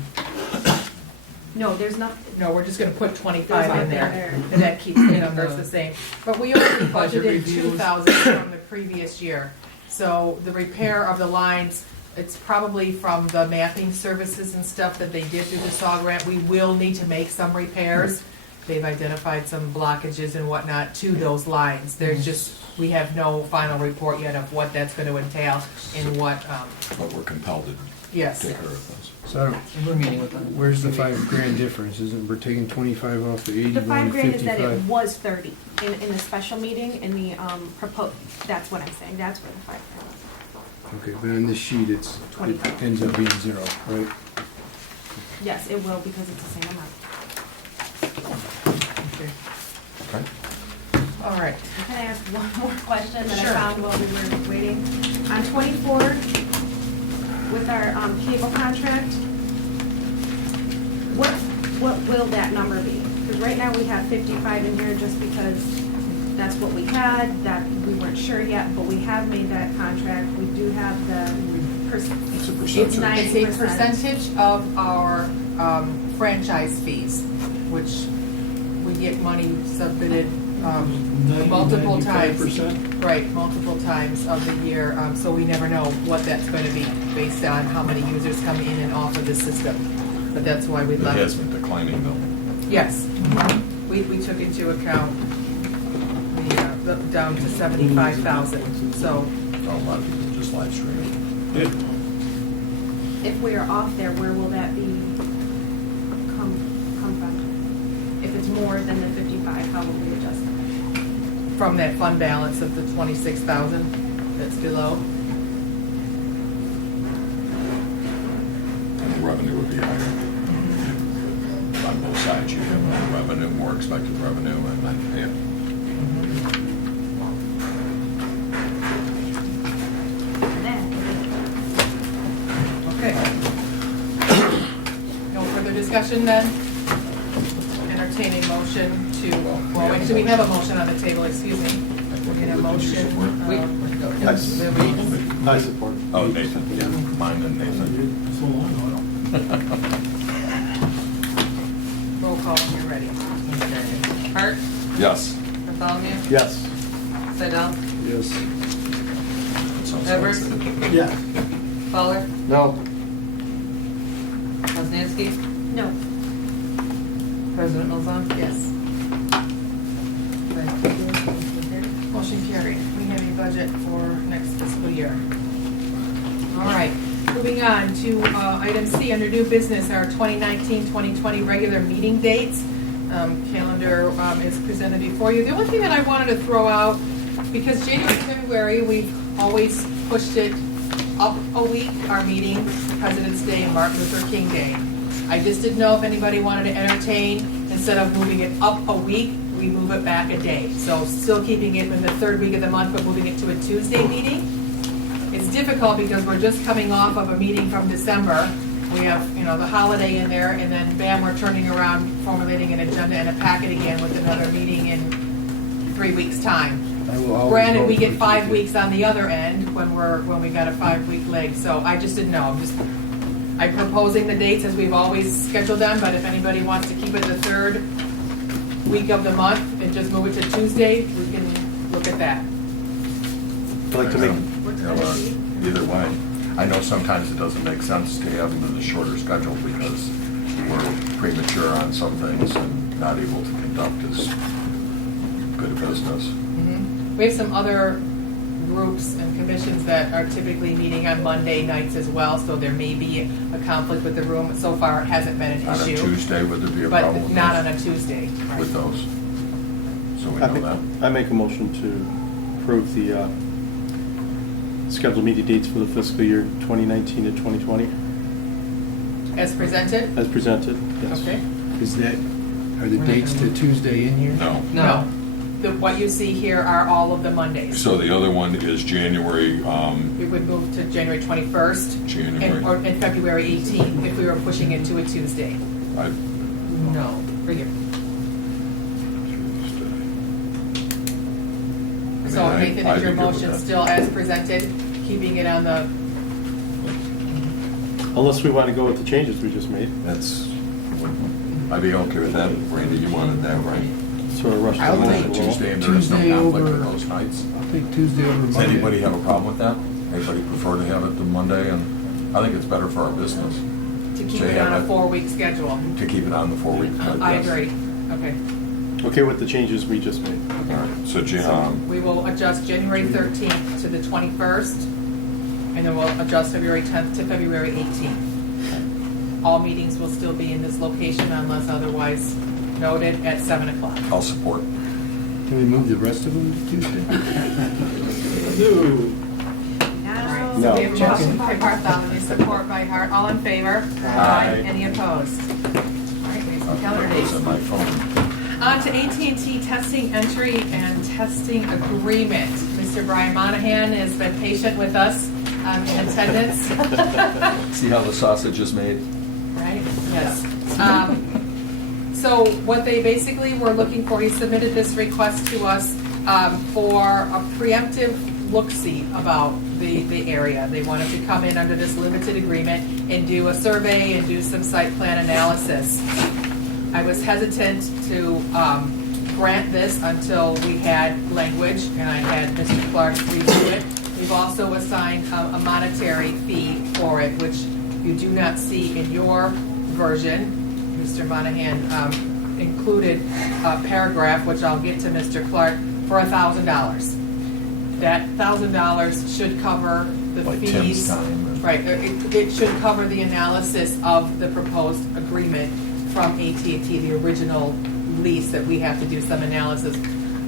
No, there's not. No, we're just gonna put There's 25 in nothing there, and that keeps the numbers the same. But we already Budget budgeted reviews. 2,000 from the previous year. So the repair of the lines, it's probably from the mapping services and stuff that they did through the SAW grant. We will need to make some repairs. They've identified some blockages and whatnot to those lines. There's just, we have no final report yet of what that's gonna entail and what, But we're compelled to yes. take care of those. So I don't, And we're meeting with them. where's the $5,000 difference? Isn't, we're taking 25 off the 80, The going to $5,000 is that it 55? was 30 in the special meeting, in the proposed, that's what I'm saying, that's where the 5,000 is. Okay, but on this sheet, it 25. ends up being 0, right? Yes, it will, because it's the same amount. Okay. Okay. All right. Can I ask one more question that Sure. I found while we were waiting? On 24, with our cable contract, what will that number be? Because right now we have 55 in here just because that's what we had, that we weren't sure yet, but we have made that contract. We do have the It's a It's percentage. 90%. a percentage of our franchise fees, which we get money submitted multiple times. 95%? Right, multiple times of the year, so we never know what that's going to be based on how many users come in and off of the system. But that's why we It left. has been declining though. Yes, we took into account the down to 75,000, so. A lot of people just live streaming. If we are off there, where will that be come from? If it's more than the 55, how will we adjust that? From that fund balance of the 26,000 that's below. And the revenue would be higher. On both sides, you have more revenue, more expected revenue, and then, yeah. Okay. No further discussion then? Entertain a motion to, well, actually, we have a motion on the table, excuse me. We're going to motion. I support. Oh, Nathan, yeah, mine and Nathan. So long, Roll call when you're ready. Hart, Yes. Bartholomew, Yes. Seidel, Yes. Sounds Evers? like- Yeah. Fowler, No. Poznanski, No. President Milzon. Yes. Motion carried. We have a budget for next fiscal year. All right, moving on to item C, under new business, our 2019-2020 regular meeting dates. Calendar is presented before you. The only thing that I wanted to throw out, because January, February, we've always pushed it up a week, our meeting, President's Day and Martin Luther King Day. I just didn't know if anybody wanted to entertain, instead of moving it up a week, we move it back a day. So still keeping it in the third week of the month, but moving it to a Tuesday meeting. It's difficult because we're just coming off of a meeting from December. We have, the holiday in there, and then bam, we're turning around, formulating an agenda and a packet again with another meeting in 3 weeks' time. I will always Granted, vote we for get 5 Tuesday. weeks on the other end when we got a 5-week leg, so I just didn't know. I'm proposing the dates as we've always scheduled them, but if anybody wants to keep it the third week of the month and just move it to Tuesday, we can look at that. I'd like to make, What's Yeah, gonna well, be? either way. I know sometimes it doesn't make sense to have them in the shorter schedule because we're premature on some things and not able to conduct as good a business. We have some other groups and commissions that are typically meeting on Monday nights as well, so there may be a conflict with the room. So far, it hasn't been an On a issue. Tuesday, would there be a problem But with not those? on a Tuesday. With those? So we know that. I make a motion to approve the scheduled meeting dates for the fiscal year 2019 to 2020 As presented? as presented. Yes. Okay. Is that, are the dates to Tuesday in here? No. No. What you see here are all of the Mondays. So the other one is January, It would move to January 21st January. and February 18th if we were pushing it to a Tuesday. No. Bring it. Tuesday. So I mean, Nathan, I'd is your be good with motion that. still as presented, keeping it on the, Unless we want to go with the changes we just made. That's, I'd be okay with that. Randy, you wanted that, right? Sort of rush I'll the take motion along. Tuesday, and there is no Tuesday conflict over- with those nights. I'll take Tuesday over Does Monday. anybody have a problem with that? Anybody prefer to have it the Monday? And I think it's better for our business to keep So it you on have a it- 4-week schedule. to keep it on the 4 week. I agree. Okay. Okay with the changes we just made. All right, so, We will adjust January 13th to the 21st, and then we'll adjust February 10th to February 18th. All meetings will still be in this location unless otherwise noted at 7 o'clock. I'll support. Can we move the rest of them to Tuesday? Now. So we have motion by Bartholomew, support by Hart. All in favor? Aye. Any opposed? All right, we have some calendar It's dates. on my phone. On to AT&T testing entry and testing agreement. Mr. Brian Monahan has been patient with us in attendance. See how the sausage is made? Right, yes. So what they basically were looking for, he submitted this request to us for a preemptive look-see about the area. They wanted to come in under this limited agreement and do a survey and do some site plan analysis. I was hesitant to grant this until we had language, and I had Mr. Clark review it. We've also assigned a monetary fee for it, which you do not see in your version. Mr. Monahan included a paragraph, which I'll get to Mr. Clark, for $1,000. That $1,000 should cover the Like fees. Tim's time. Right, it should cover the analysis of the proposed agreement from AT&T, the original lease that we have to do some analysis.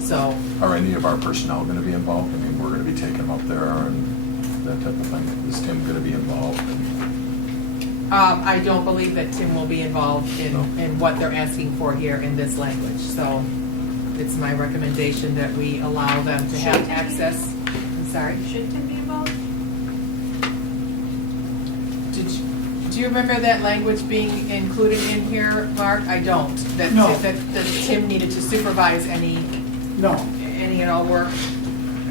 So, Are any of our personnel going to be involved? I mean, we're going to be taking them up there and that type of thing. Is Tim going to be involved? I don't believe that Tim will be involved No. in what they're asking for here in this language. So it's my recommendation that we allow them to have access. I'm sorry? Should Tim be involved? Do you remember that language being included in here, Mark? I don't. That, No. that Tim needed to supervise any and all work.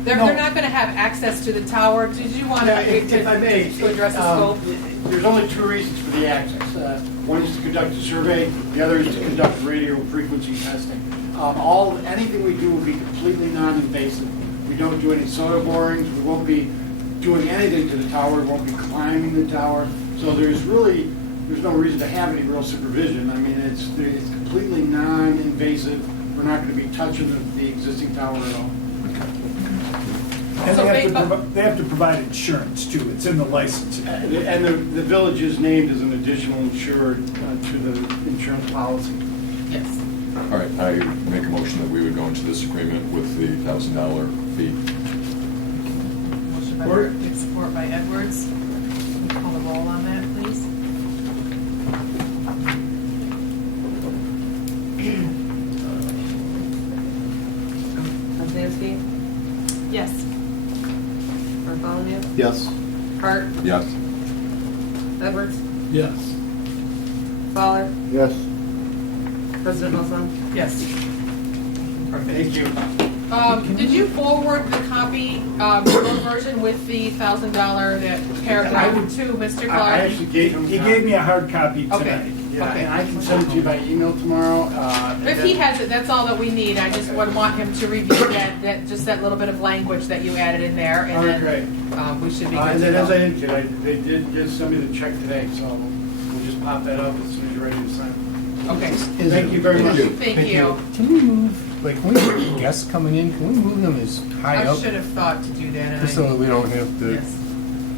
They're not going to have access to the tower. Did you want If I may, to address the scope? there's only two reasons for the access. One is to conduct a survey, the other is to conduct radio frequency testing. Anything we do will be completely non-invasive. We don't do any soil borings, we won't be doing anything to the tower, we won't be climbing the tower. So there's no reason to have any real supervision. I mean, it's completely non-invasive. We're not going to be touching the existing tower at all. And they have to provide insurance too, it's in the license. And the village is named as an additional insured to the insurance policy. Yes. All right, I make a motion that we would go into this agreement with the $1,000 fee. Motion by Burke, support by Edwards. Can you call the roll on that, please? Poznanski, Yes. Bartholomew, Yes. Hart, Yes. Edwards, Yes. Fowler, Yes. President Wilson. Yes. Perfect. Thank you. Did you forward the copy, your version with the $1,000 that paragraph to Mr. I Clark? actually gave him. He gave me a hard copy Okay. tonight. Yeah, Okay. and I can send it to you by email tomorrow. If he has it, that's all that we need. I just would want him to review that just that little bit of language that you added in there, and then great. we should be good And to then, as I go. indicated, they did just send me the check today, so we'll just pop that up as soon as you're ready to sign. Okay. Thank you very much. Thank you. Can we move, like, when we get guests coming in, can we move them as high I up? should have thought to do that, and Just so that we don't have to Yes.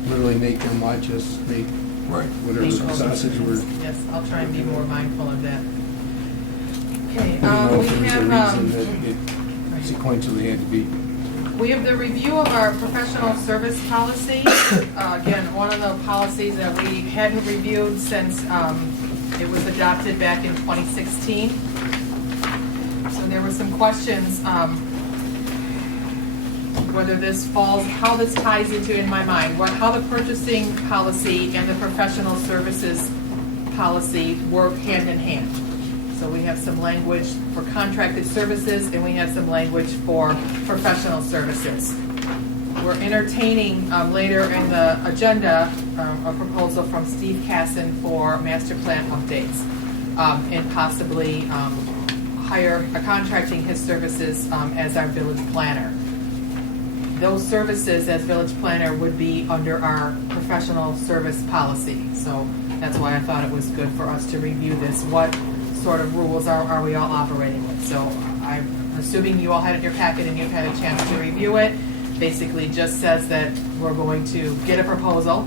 literally make them watch us make Right. whatever Thank you. sausage we're. Yes, I'll try and be more mindful of that. Okay, I don't know we if there's a have, reason that it sequentially had to be. we have the review of our professional service policy. Again, one of the policies that we hadn't reviewed since it was adopted back in 2016. So there were some questions, whether this falls, how this ties into, in my mind, how the purchasing policy and the professional services policy work hand in hand. So we have some language for contracted services, and we have some language for professional services. We're entertaining later in the agenda a proposal from Steve Casson for master plan updates, and possibly contracting his services as our village planner. Those services as village planner would be under our professional service policy. So that's why I thought it was good for us to review this. What sort of rules are we all operating with? So I'm assuming you all had it in your packet and you've had a chance to review it. Basically just says that we're going to get a proposal,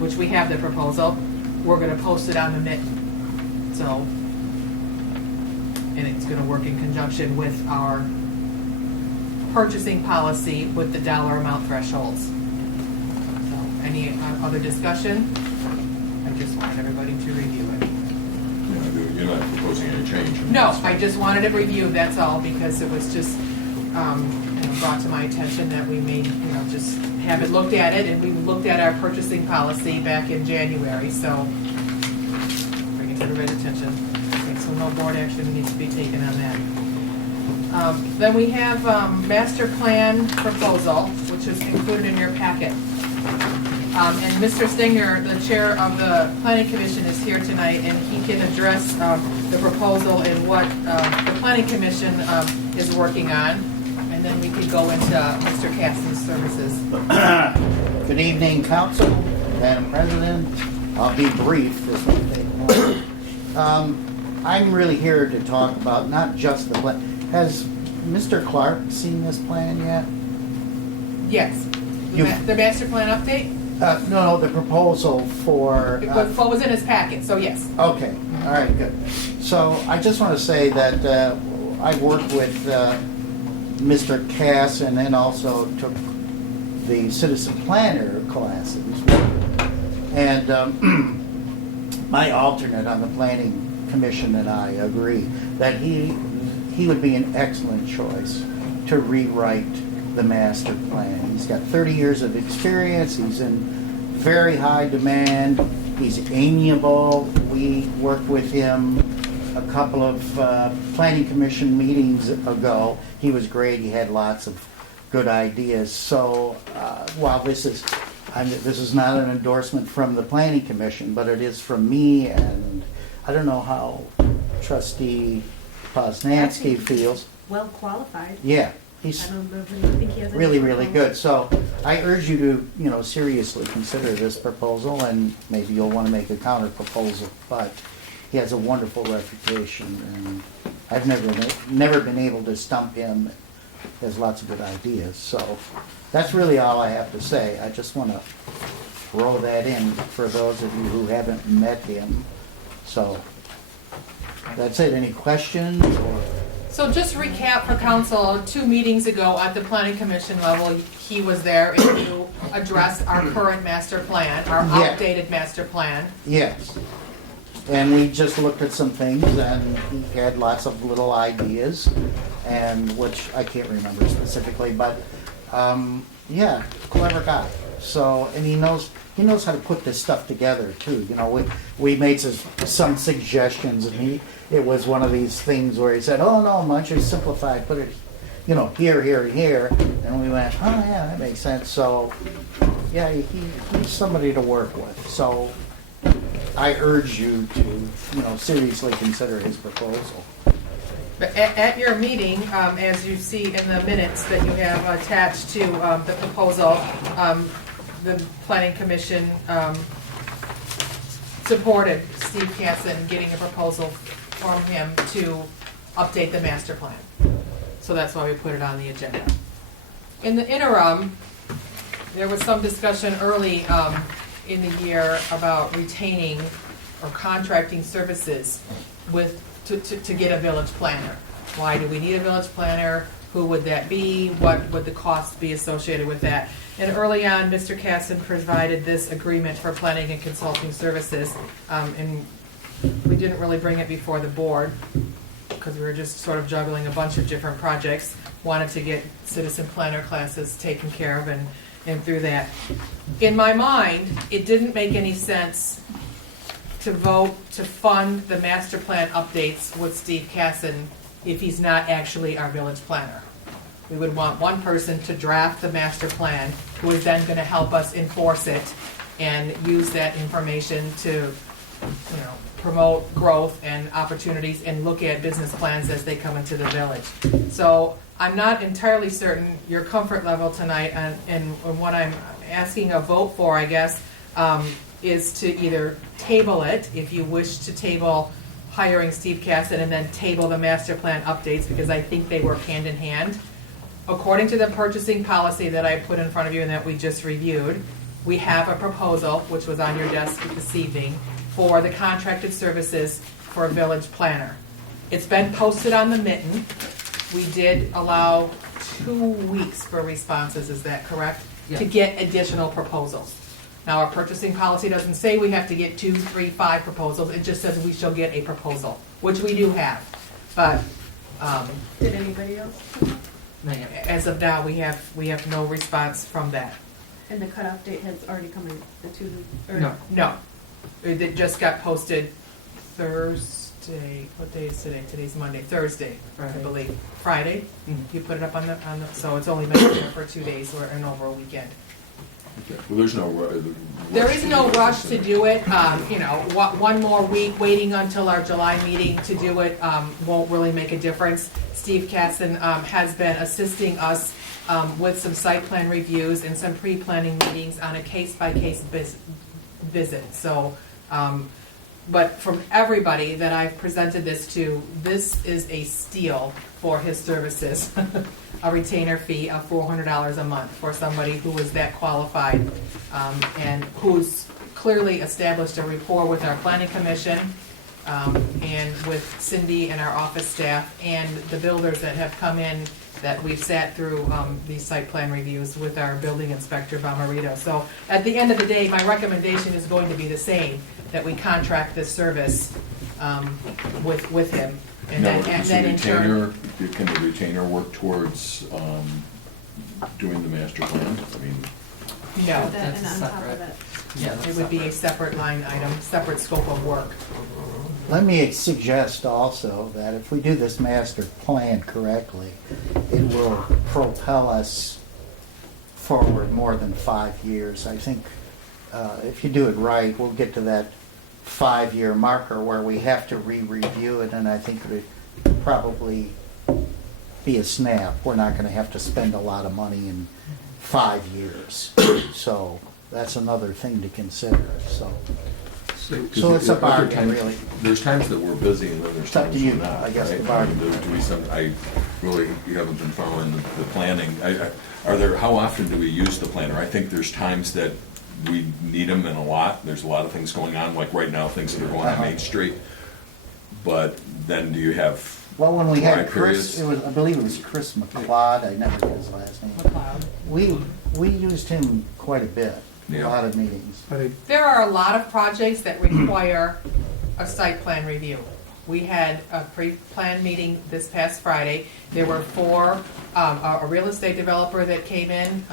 which we have the proposal. We're going to post it on the Mitt. So, and it's going to work in conjunction with our purchasing policy with the dollar amount thresholds. So, any other discussion? I just wanted everybody to review it. You're not proposing any change? No, I just wanted it reviewed, that's all, because it was just brought to my attention that we may, just have it looked at it, and we looked at our purchasing policy back in January, so bring it to everybody's attention. Okay, so no board action needs to be taken on that. Then we have master plan proposal, which is included in your packet. And Mr. Stinger, the chair of the planning commission, is here tonight, and he can address the proposal and what the planning commission is working on. And then we could go into Mr. Caston's services. Good evening, council, Madam President. I'll be brief this one. I'm really here to talk about not just the plan. Has Mr. Clark seen this plan yet? Yes. The master plan update? No, the proposal for... What was in his packet, so yes. Okay, all right, good. So I just want to say that I've worked with Mr. Cass and then also took the citizen planner classes. And my alternate on the planning commission and I agree that he would be an excellent choice to rewrite the master plan. He's got 30 years of experience. He's in very high demand. He's amiable. We worked with him a couple of planning commission meetings ago. He was great. He had lots of good ideas. So while this is not an endorsement from the planning commission, but it is from me, and I don't know how Trustee Poznansky feels. Well qualified. Yeah, he's I don't think he has any really problems. good. So I urge you to, seriously consider this proposal, and maybe you'll want to make a counter proposal. But he has a wonderful reputation, and I've never been able to stump him. He has lots of good ideas. So that's really all I have to say. I just want to throw that in for those of you who haven't met him. So that's it. Any questions? So just recap for council, 2 meetings ago at the planning commission level, he was there and you addressed our current master plan, our Yeah. outdated master plan. Yes. And we just looked at some things, and he had lots of little ideas, and which I can't remember specifically, but yeah, clever guy. So, and he knows how to put this stuff together too. We made some suggestions, and it was one of these things where he said, "Oh no, much is simplified. Put it, here, here, and here." And we went, "Oh yeah, that makes sense." So, yeah, he's somebody to work with. So, I urge you to, seriously consider his proposal. But at your meeting, as you see in the minutes that you have attached to the proposal, the planning commission supported Steve Casson getting a proposal from him to update the master plan. So that's why we put it on the agenda. In the interim, there was some discussion early in the year about retaining or contracting services to get a village planner. Why do we need a village planner? Who would that be? What would the costs be associated with that? And early on, Mr. Casson provided this agreement for planning and consulting services, and we didn't really bring it before the board because we were just sort of juggling a bunch of different projects. Wanted to get citizen planner classes taken care of and through that. In my mind, it didn't make any sense to vote to fund the master plan updates with Steve Casson if he's not actually our village planner. We would want one person to draft the master plan who is then going to help us enforce it and use that information to, promote growth and opportunities and look at business plans as they come into the village. So I'm not entirely certain your comfort level tonight and what I'm asking a vote for, I guess, is to either table it, if you wish to table hiring Steve Casson, and then table the master plan updates, because I think they work hand in hand. According to the purchasing policy that I put in front of you and that we just reviewed, we have a proposal, which was on your desk this evening, for the contracted services for a village planner. It's been posted on the Mitten. We did allow 2 weeks for responses, is that correct? Yeah. To get additional proposals. Now, our purchasing policy doesn't say we have to get 2, 3, 5 proposals. It just says we shall get a proposal, which we do have. But Did anybody else? as of now, we have no response from that. And the cutoff date has already come in, the 2, or? No. It just got posted Thursday. day, what day is today? Today's Monday, Thursday, I Friday. believe. Friday? Mhm. You put it up on the, so it's only been there for 2 days and over a weekend. Okay. Well, there's no. There is no rush to do it, you know, one more week, waiting until our July meeting to do it, won't really make a difference. Steve Katzen, has been assisting us, with some site plan reviews and some pre-planning meetings on a case-by-case visit, so, but from everybody that I've presented this to, this is a steal for his services. A retainer fee of $400 a month for somebody who is that qualified, and who's clearly established a rapport with our planning commission, and with Cindy and our office staff, and the builders that have come in, that we've sat through, these site plan reviews with our building inspector, Bomarito. So at the end of the day, my recommendation is going to be the same, that we contract this service, with him. And Now, then, and is then the in turn. retainer, can the retainer work towards doing the master plan? I mean, No, And That's on top of separate. it. Yeah, that's it would be a separate. separate line item, separate scope of work. Let me suggest also that if we do this master plan correctly, it will propel us forward more than 5 years. I think if you do it right, we'll get to that 5-year marker where we have to re-review it, and I think it would probably be a snap. We're not going to have to spend a lot of money in 5 years. So that's another thing to consider, so. So it's a bargain, really. There's times that we're busy and then there's It's up times to you, we're not, I guess, right? the bargain. Do we I really haven't been following the planning. How often do we use the planner? I think there's times that we need them and a lot. There's a lot of things going on, like right now, things that are going on Main Street. But then do you have Well, when we had dry Chris, periods? I believe it was Chris McLeod, I never get his last name. We used him quite a bit, a Yeah. lot of meetings. There are a lot of projects that require a site plan review. We had a pre-planned meeting this past Friday. There were 4, a real estate developer that came in,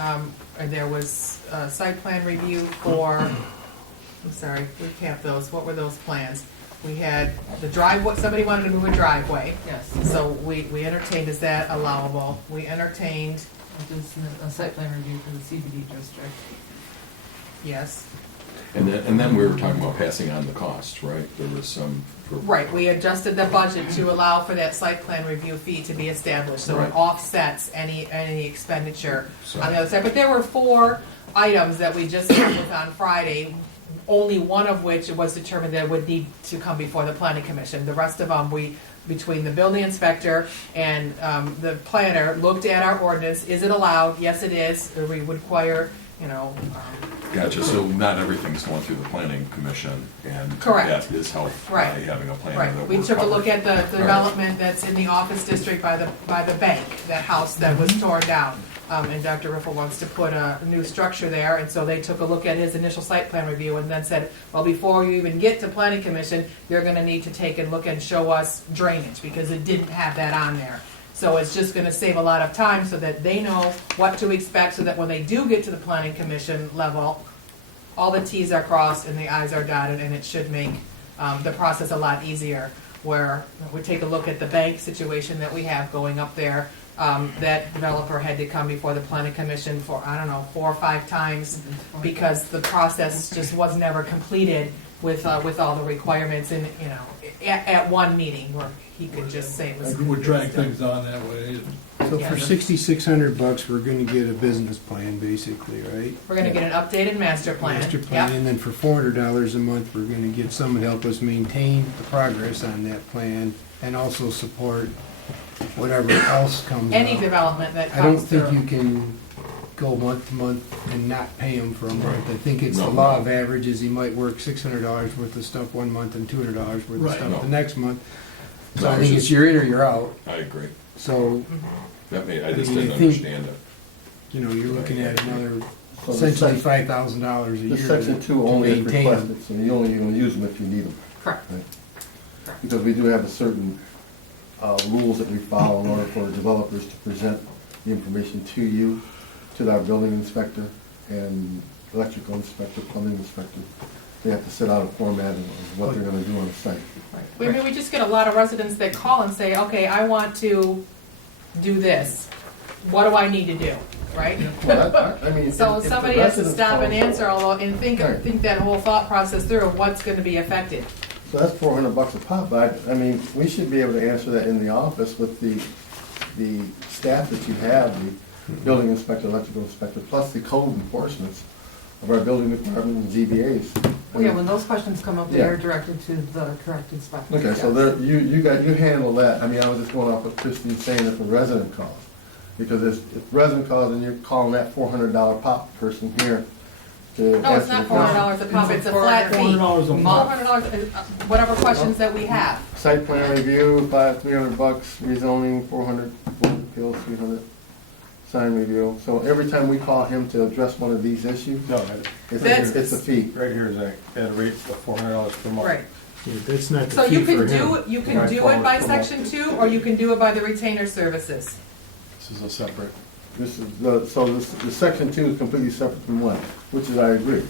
and there was a site plan review for, I'm sorry, recap those, what were those plans? We had the driveway, somebody wanted to move a driveway, Yes. so we entertained, is that allowable? We entertained, Just a site plan review for the CBD district. yes. And then we were talking about passing on the cost, right? There was some. Right, we adjusted the budget to allow for that site plan review fee to be established, so it Right. offsets any expenditure So- on the other side. But there were 4 items that we just met with on Friday, only one of which it was determined that would need to come before the planning commission. The rest of them, between the building inspector and the planner, looked at our ordinance. Is it allowed? Yes, it is. We would require, Gotcha, so not everything's going through the planning commission, and Correct. that is helped by Right. having a planner Right, that we we're took a look covered. at the development that's in the office district by the bank, that house that was torn down. And Dr. Riffle wants to put a new structure there, and so they took a look at his initial site plan review and then said, well, before you even get to planning commission, you're gonna need to take a look and show us drainage, because it didn't have that on there. So it's just gonna save a lot of time so that they know what to expect, so that when they do get to the planning commission level, all the Ts are crossed and the Is are dotted, and it should make the process a lot easier. Where we take a look at the bank situation that we have going up there, that developer had to come before the planning commission for, 4 or 5 times, because the process just was never completed with all the requirements in, at one meeting, where he could just say it was. Maybe we drag things on that way. So Yeah. for $6,600, we're gonna get a business plan, basically, right? We're gonna get an updated master plan. Master plan, Yep. and then for $400 a month, we're gonna get someone to help us maintain the progress on that plan, and also support whatever else comes up. Any development that I don't comes think through. you can go month to month and not pay him for a month. I think it's the No. law of averages. He might work $600 worth of stuff one month and $200 worth of Right. stuff No. the next month. So No, I it's think just- it's you're in or you're out. I agree. So, I just mean, didn't I think- understand it. you're looking at another, So the essentially sec- $5,000 a The year section 2 to only is maintain them. requested, so you only gonna use them if you need them. Correct. Because we do have a certain rules that we follow in order for developers to present the information to you, to our building inspector and electrical inspector, plumbing inspector. they have to set out a format of what they're gonna do on the site. We just get a lot of residents that call and say, okay, I want to do this. What do I need to do, right? Well, I mean, So if the somebody has to residents stop and call- answer all, and think that whole thought process through of what's gonna be affected. So that's $400 a pop, but I mean, we should be able to answer that in the office with the staff that you have, the building inspector, electrical inspector, plus the code enforcements of our building department and ZBAs. Well, yeah, when those questions come up, they Yeah. are directed to the correct inspector. Okay, so there, you handle that. I mean, I was just going off what Christine's saying if a resident calls. Because if resident calls and you're calling that $400 pop person here to No, it's answer not the $400 a pop, it's a flat fee. $400 a month. $400, whatever questions that we have. Site plan review, $300, rezoning, 400, board appeals, 300, sign review. So every time we call him to address one of these issues, No, it's a fee. right here is at a rate of $400 per month. Right. Yeah, that's not So the you fee for can him. you can Right, do it by forward. section 2, or you can do it by the retainer services. This is a separate. This is the section 2 is completely separate from 1, which is, I agree.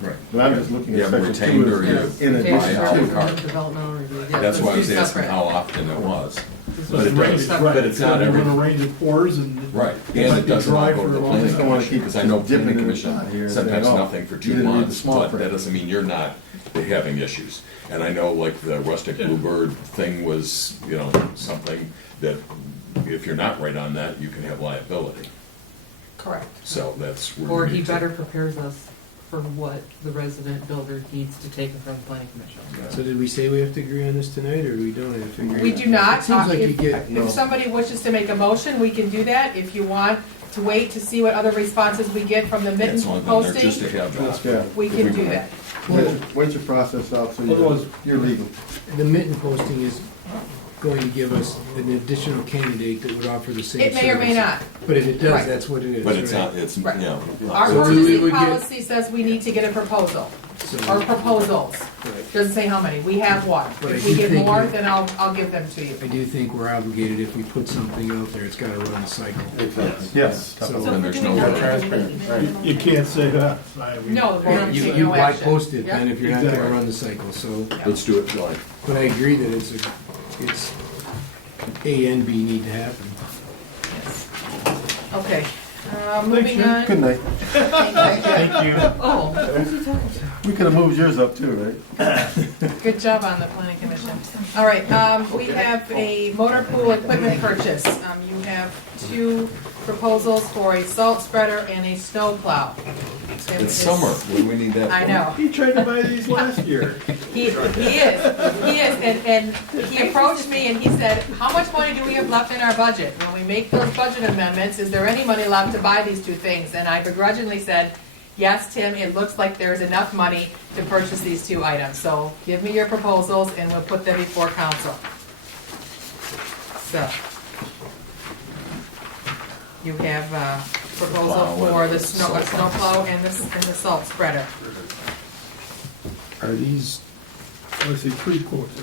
Right. But I'm just looking You at have section retained 2 or as you- in addition Buy a la to. carte. Developmental review. Yeah, That's why I two was asking separate. how often it was. This But is it does, separate. but it's not every, We're gonna range it fours and. right, It and might it be doesn't dry all go to for the a long planning just don't wanna commission, keep because I know dipping planning in the commission pot here and sometimes saying, oh, nothing for you 2 didn't read the months, small but print. that doesn't mean you're not having issues. And I know like the rustic bluebird thing was, you know, something that if you're not right on that, you can have liability. Correct. So that's where. Or we he need to- better prepares us for what the resident builder needs to take in front of the planning commission. So did we say we have to agree on this tonight, or we don't have to agree? We do not. It seems like you If get, if somebody wishes to make a motion, we can do that. If you want to wait to see what other responses we get from the Yeah, Mitten as long as they're just to posting, have that. Yeah. we can do that. Wait your process out so Otherwise- you're legal. the Mitten posting is going to give us an additional candidate that would offer the same It may or may service. not. But if it does, Right. that's what it is, But it's right? not, it's, you Right. know. Our So we purchasing would get- policy says we need to get a proposal, So- or proposals. Right. Doesn't say how many. We have one. But I If we do get think more, you- then I'll give them to you. I do think we're obligated, if we put something out there, it's gotta run a cycle. Yes. So- Then there's no. Transparent, right. You can't say that. No, the board can You, take you no why action. post it Yeah. then if you're not gonna Exactly. run the cycle, so, Let's do it July. but I agree that it's A and B need to happen. Okay, moving on. Good night. Thank you. Oh, who's he talking to? We could have moved yours up too, right? Good job on the planning commission. All right, we have a motor pool equipment purchase. You have 2 proposals for a salt spreader and a snow plow. It's summer, what do we need that for? I know. He tried to buy these last year. He is, and he approached me and he said, how much money do we have left in our budget? When we make those budget amendments, is there any money left to buy these 2 things? And I begrudgingly said, yes, Tim, it looks like there's enough money to purchase these 2 items. So give me your proposals and we'll put them before council. So. You have a proposal for the snowplow and the salt spreader. Are these, Let's see, 3 quotes.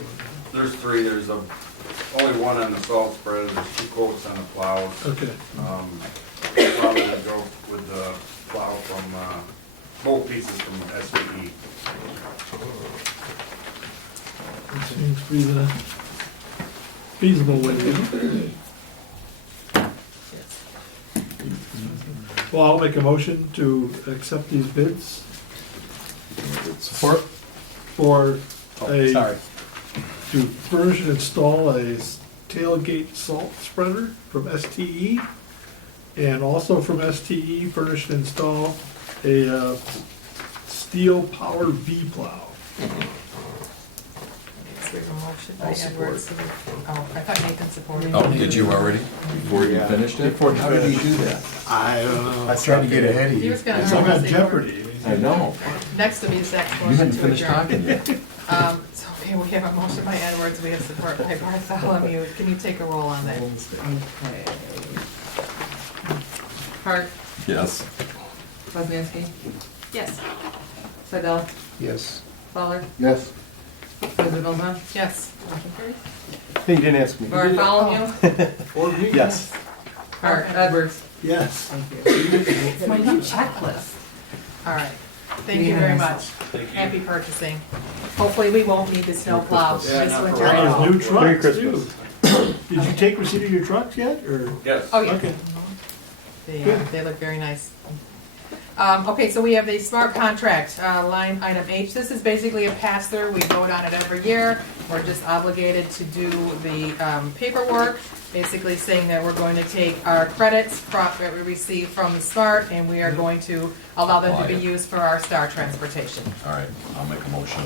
There's 3, there's only one on the salt spreader, there's 2 quotes on the plows. Okay. Probably would go with the plow from, both pieces from SPE. That seems to be the feasible way to do it. Well, I'll make a motion to accept these bids Support? for a, Sorry. to furnish and install a tailgate salt spreader from STE, and also from STE, furnish and install a steel power V plow. We have a motion by Edwards. Oh, I thought Nathan supported. Oh, did you already, before you finished it? Before you How did he finished. do that? I don't know. I tried to get ahead of He you. was gonna. It's like on Jeopardy. I know. Next to be the next You motion hadn't to finished adjourn. talking yet. So, okay, we have a motion by Edwards, we have support by Bartholomew. Can you take a roll on that? Okay. Hart, Yes. Wozniacki, Yes. Seidel, yes. Fowler, Yes. President Wilhelm, Yes. motion carries. Hey, you didn't ask me. Bartholomew, Yes. Hart, Edwards. Yes. Thank you. It's my new checklist. All right. Thank you very Yes. much. Happy purchasing. Hopefully, we won't need the snow plow Yeah, this not for winter a at while. all. New trucks Merry too. Did you take receipt of your trucks yet, or? Yes. Oh, yeah. Okay. They look very nice. Okay, so we have the smart contract, line item H. This is basically a pass-through. We vote on it every year. We're just obligated to do the paperwork, basically saying that we're going to take our credits that we receive from the smart, and we are going to allow them to be used for our star transportation. All right, I'll make a motion.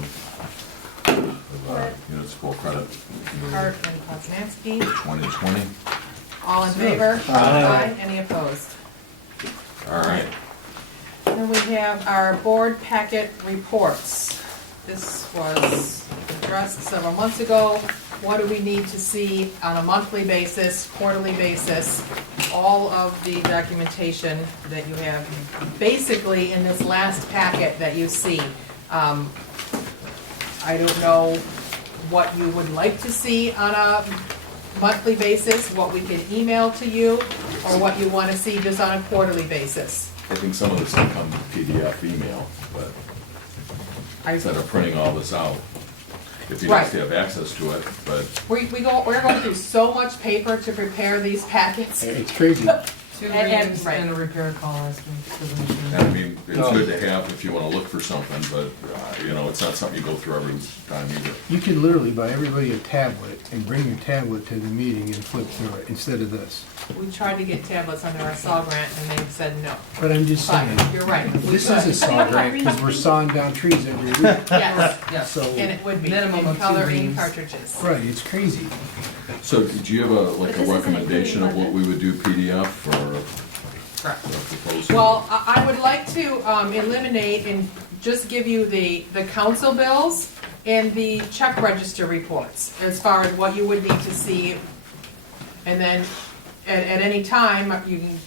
Municipal credit Hart and Poznanski, 2020. all in favor? Aye. Any opposed? All right. Then we have our board packet reports. This was addressed several months ago. What do we need to see on a monthly basis, quarterly basis? All of the documentation that you have basically in this last packet that you see. I don't know what you would like to see on a monthly basis, what we can email to you, or what you want to see just on a quarterly basis. I think some of this will come PDF email, but instead of printing all this out, if you Right. just have access to it, but We're going through so much paper to prepare these packets. It's crazy. 2 And- reams right. and a repair call estimate for the machine. I mean, it's good to have if you wanna look for something, but, it's not something you go through every time either. You could literally buy everybody a tablet and bring your tablet to the meeting and flip through it instead of this. We tried to get tablets under our SAW grant and they said no. But I'm just saying, But you're right. we this could. is a saw grant because we're sawing down trees every week. Yes, Yes. So, and it would be Minimum in of 2 color ink reams. cartridges. right, it's crazy. So, do you have But this a isn't recommendation of what including we would do PDF or Correct. a proposal? Well, I would like to eliminate and just give you the council bills and the check register reports as far as what you would need to see. And then at any time, you can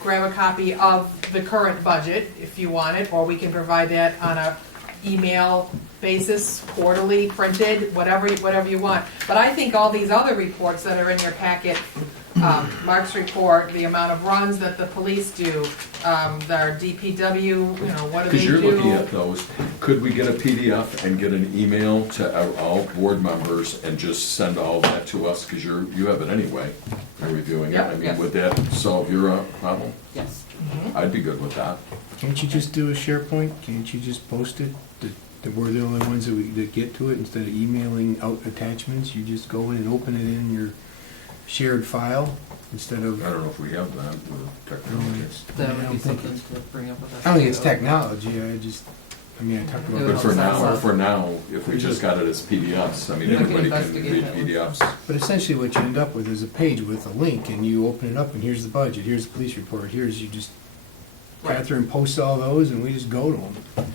grab a copy of the current budget if you want it, or we can provide that on a email basis, quarterly, printed, whatever you want. But I think all these other reports that are in your packet, Mark's report, the amount of runs that the police do, their DPW, what do they Because do? you're looking at those, could we get a PDF and get an email to all board members and just send all that to us? Because you have it anyway, you're reviewing it. Yep, I mean, yes. would that solve your problem? Yes. I'd be good with that. Can't you just do a SharePoint? Can't you just post it? That we're the only ones that get to it instead of emailing out attachments? You just go in and open it in your shared file instead of. I don't know if we have that with technology. That I would don't be think something to bring up with us. I don't think it's technology. I talked about. But for Well, now, if we just got it as PDFs, I mean, We can everybody can investigate read that. PDFs. But essentially what you end up with is a page with a link and you open it up and here's the budget, here's the police report, Right. Catherine posts all those and we just go to them.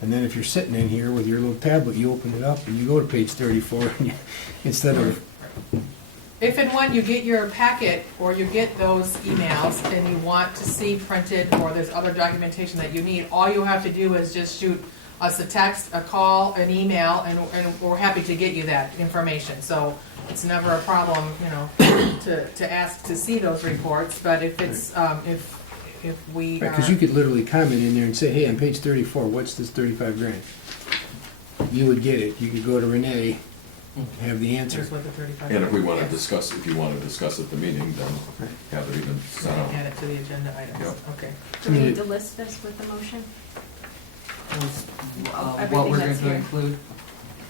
And then if you're sitting in here with your little tablet, you open it up and you go to page 34 and instead of, If and when you get your packet or you get those emails and you want to see printed or there's other documentation that you need, all you have to do is just shoot us a text, a call, an email, and we're happy to get you that information. So it's never a problem, to ask to see those reports, but if it's, if we are. because you could literally comment in there and say, hey, on page 34, what's this 35 grand? You would get it. You could go to Renee, have the answer. Here's what the 35. And if we want to Yes. discuss, if you want to discuss at the meeting, then have it even So sent out. add it to the agenda items, Yep. okay. Do we need to list this with the motion? What Everything we're going that's to here. include.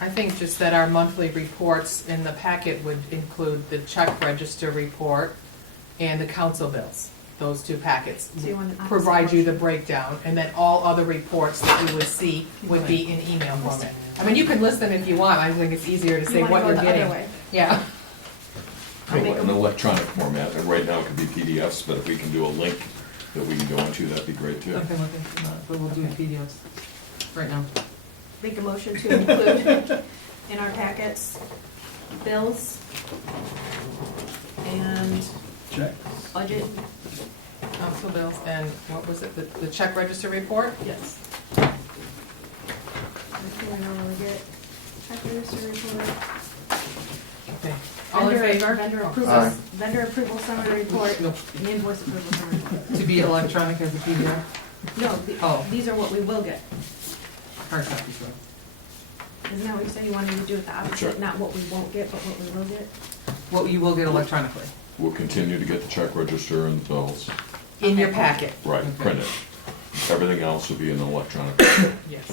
I think just that our monthly reports in the packet would include the check register report and the council bills, those two packets. So you want an opposite Provide you the motion? breakdown, and then all other reports that you would see would be in email format. I mean, you can list them if you want, I think it's easier to say You wanna what go you're the other getting. way? Yeah, An electronic format, and right now it could be PDFs, but if we can do a link that we can go into, that'd be great too. I can look into that, but we'll do PDFs right now. Make a motion to include in our packets bills and Check. budget. council bills, and what was it, the check register report? Yes. I normally get check register report. Okay. All in favor? Vendor approval summary report, Nope. and invoice approval summary report. To be electronic as a PDF. No, Oh. these are what we will get. hard copies though. Isn't that what you said? You wanted to do it the opposite, Sure. not what we won't get, but what we will get? What you will get electronically. We'll continue to get the check register and the bills, In your packet. right, Okay. printed. Everything else will be in the electronic. Yes.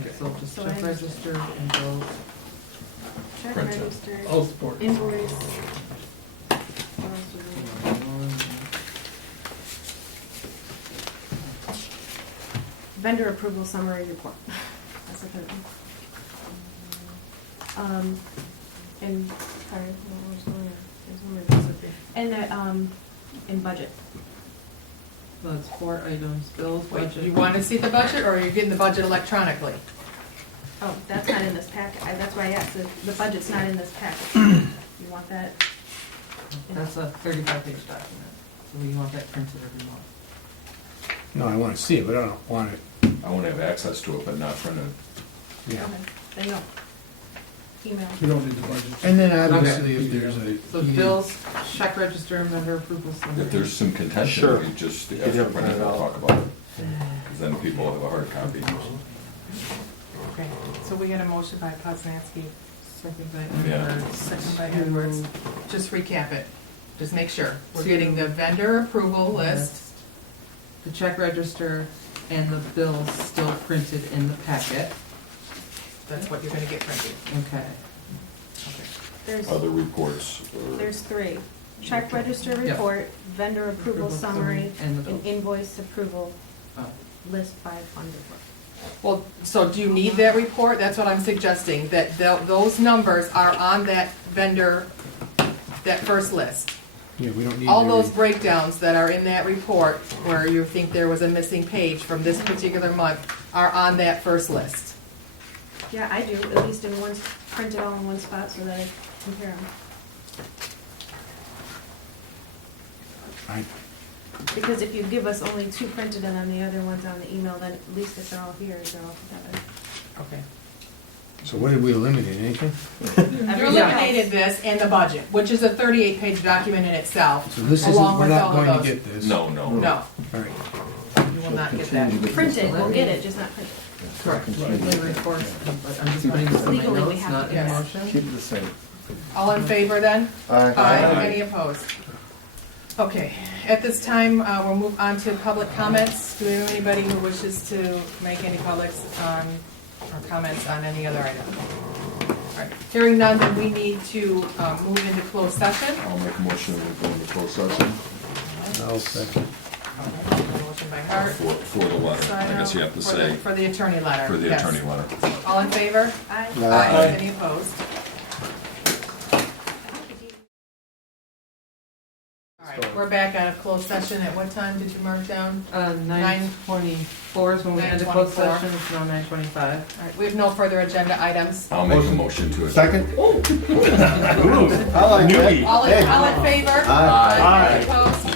Okay, so just So check I- register and bills. Check Printed. register, I'll support. invoice. What else do we- Vendor approval summary report. That's the third one. And, sorry, what was going on? There's one more piece up here. And the, in budget. That's 4 items, bills, Wait, budget. you want to see the budget, or are you getting the budget electronically? Oh, that's not in this packet. That's why I asked, the budget's not in this packet. You want that? That's a 35-page document, so you want that printed every month. No, I want to see it, but I don't want it, I want to have access to it, but not printed. yeah. Okay, then no. Email. We don't need the budget. And then obviously if there's a. So bills, check register, and vendor approval summary. If there's some contention, Sure. we just, You after have it printed, printed we'll out. talk about it. Because then people have a hard copy. Okay, so we got a motion by Poznanski, Second by Yeah. Edwards. second by Edwards. Just recap it. Just make sure. We're getting the vendor approval list. The check register and the bills still printed in the packet. That's what you're gonna get printed. Okay. There's, Other reports, or there's three. Check register Yep. report, vendor approval summary, And the and bills. invoice approval Oh. list by fund report. Well, so do you need that report? That's what I'm suggesting, that those numbers are on that vendor, that first list. Yeah, we don't need. All to- those breakdowns that are in that report where you think there was a missing page from this particular month are on that first list. Yeah, I do, at least in one, print it all in one spot so that I compare them. I- Because if you give us only two printed and then the other one's on the email, then at least if they're all here, they're all together. Okay. So what did we eliminate, anything? You Everything eliminated else. this and the budget, which is a 38-page document in itself. So this isn't, along we're with not all of going to those. get this? no, no. No, All right. you will not get that. Printed, we'll get it, just not printed. Correct. The reports, but I'm just putting this in my Legally, we notes, have not to in do that. motion. Keep it the same. All in favor then? Aye. Any opposed? Okay, at this time, we'll move on to public comments. Do we have anybody who wishes to make any publics on, or comments on any other item? All right, hearing none, then we need to move into closed session. I'll make a motion to go into closed session I'll second. Motion by Hart. for the letter. I guess you have to For the- say, For the attorney letter. for the yes. attorney letter. All in favor? Aye. Any opposed? All right, we're back out of closed session. At what time did you mark down? 9:24 is when we ended closed 9:24. session, it's now 9:25. All right, we have no further agenda items. I'll make a motion to it. Second? Ooh. I like that. Newbie. All in favor? Aye. Any opposed?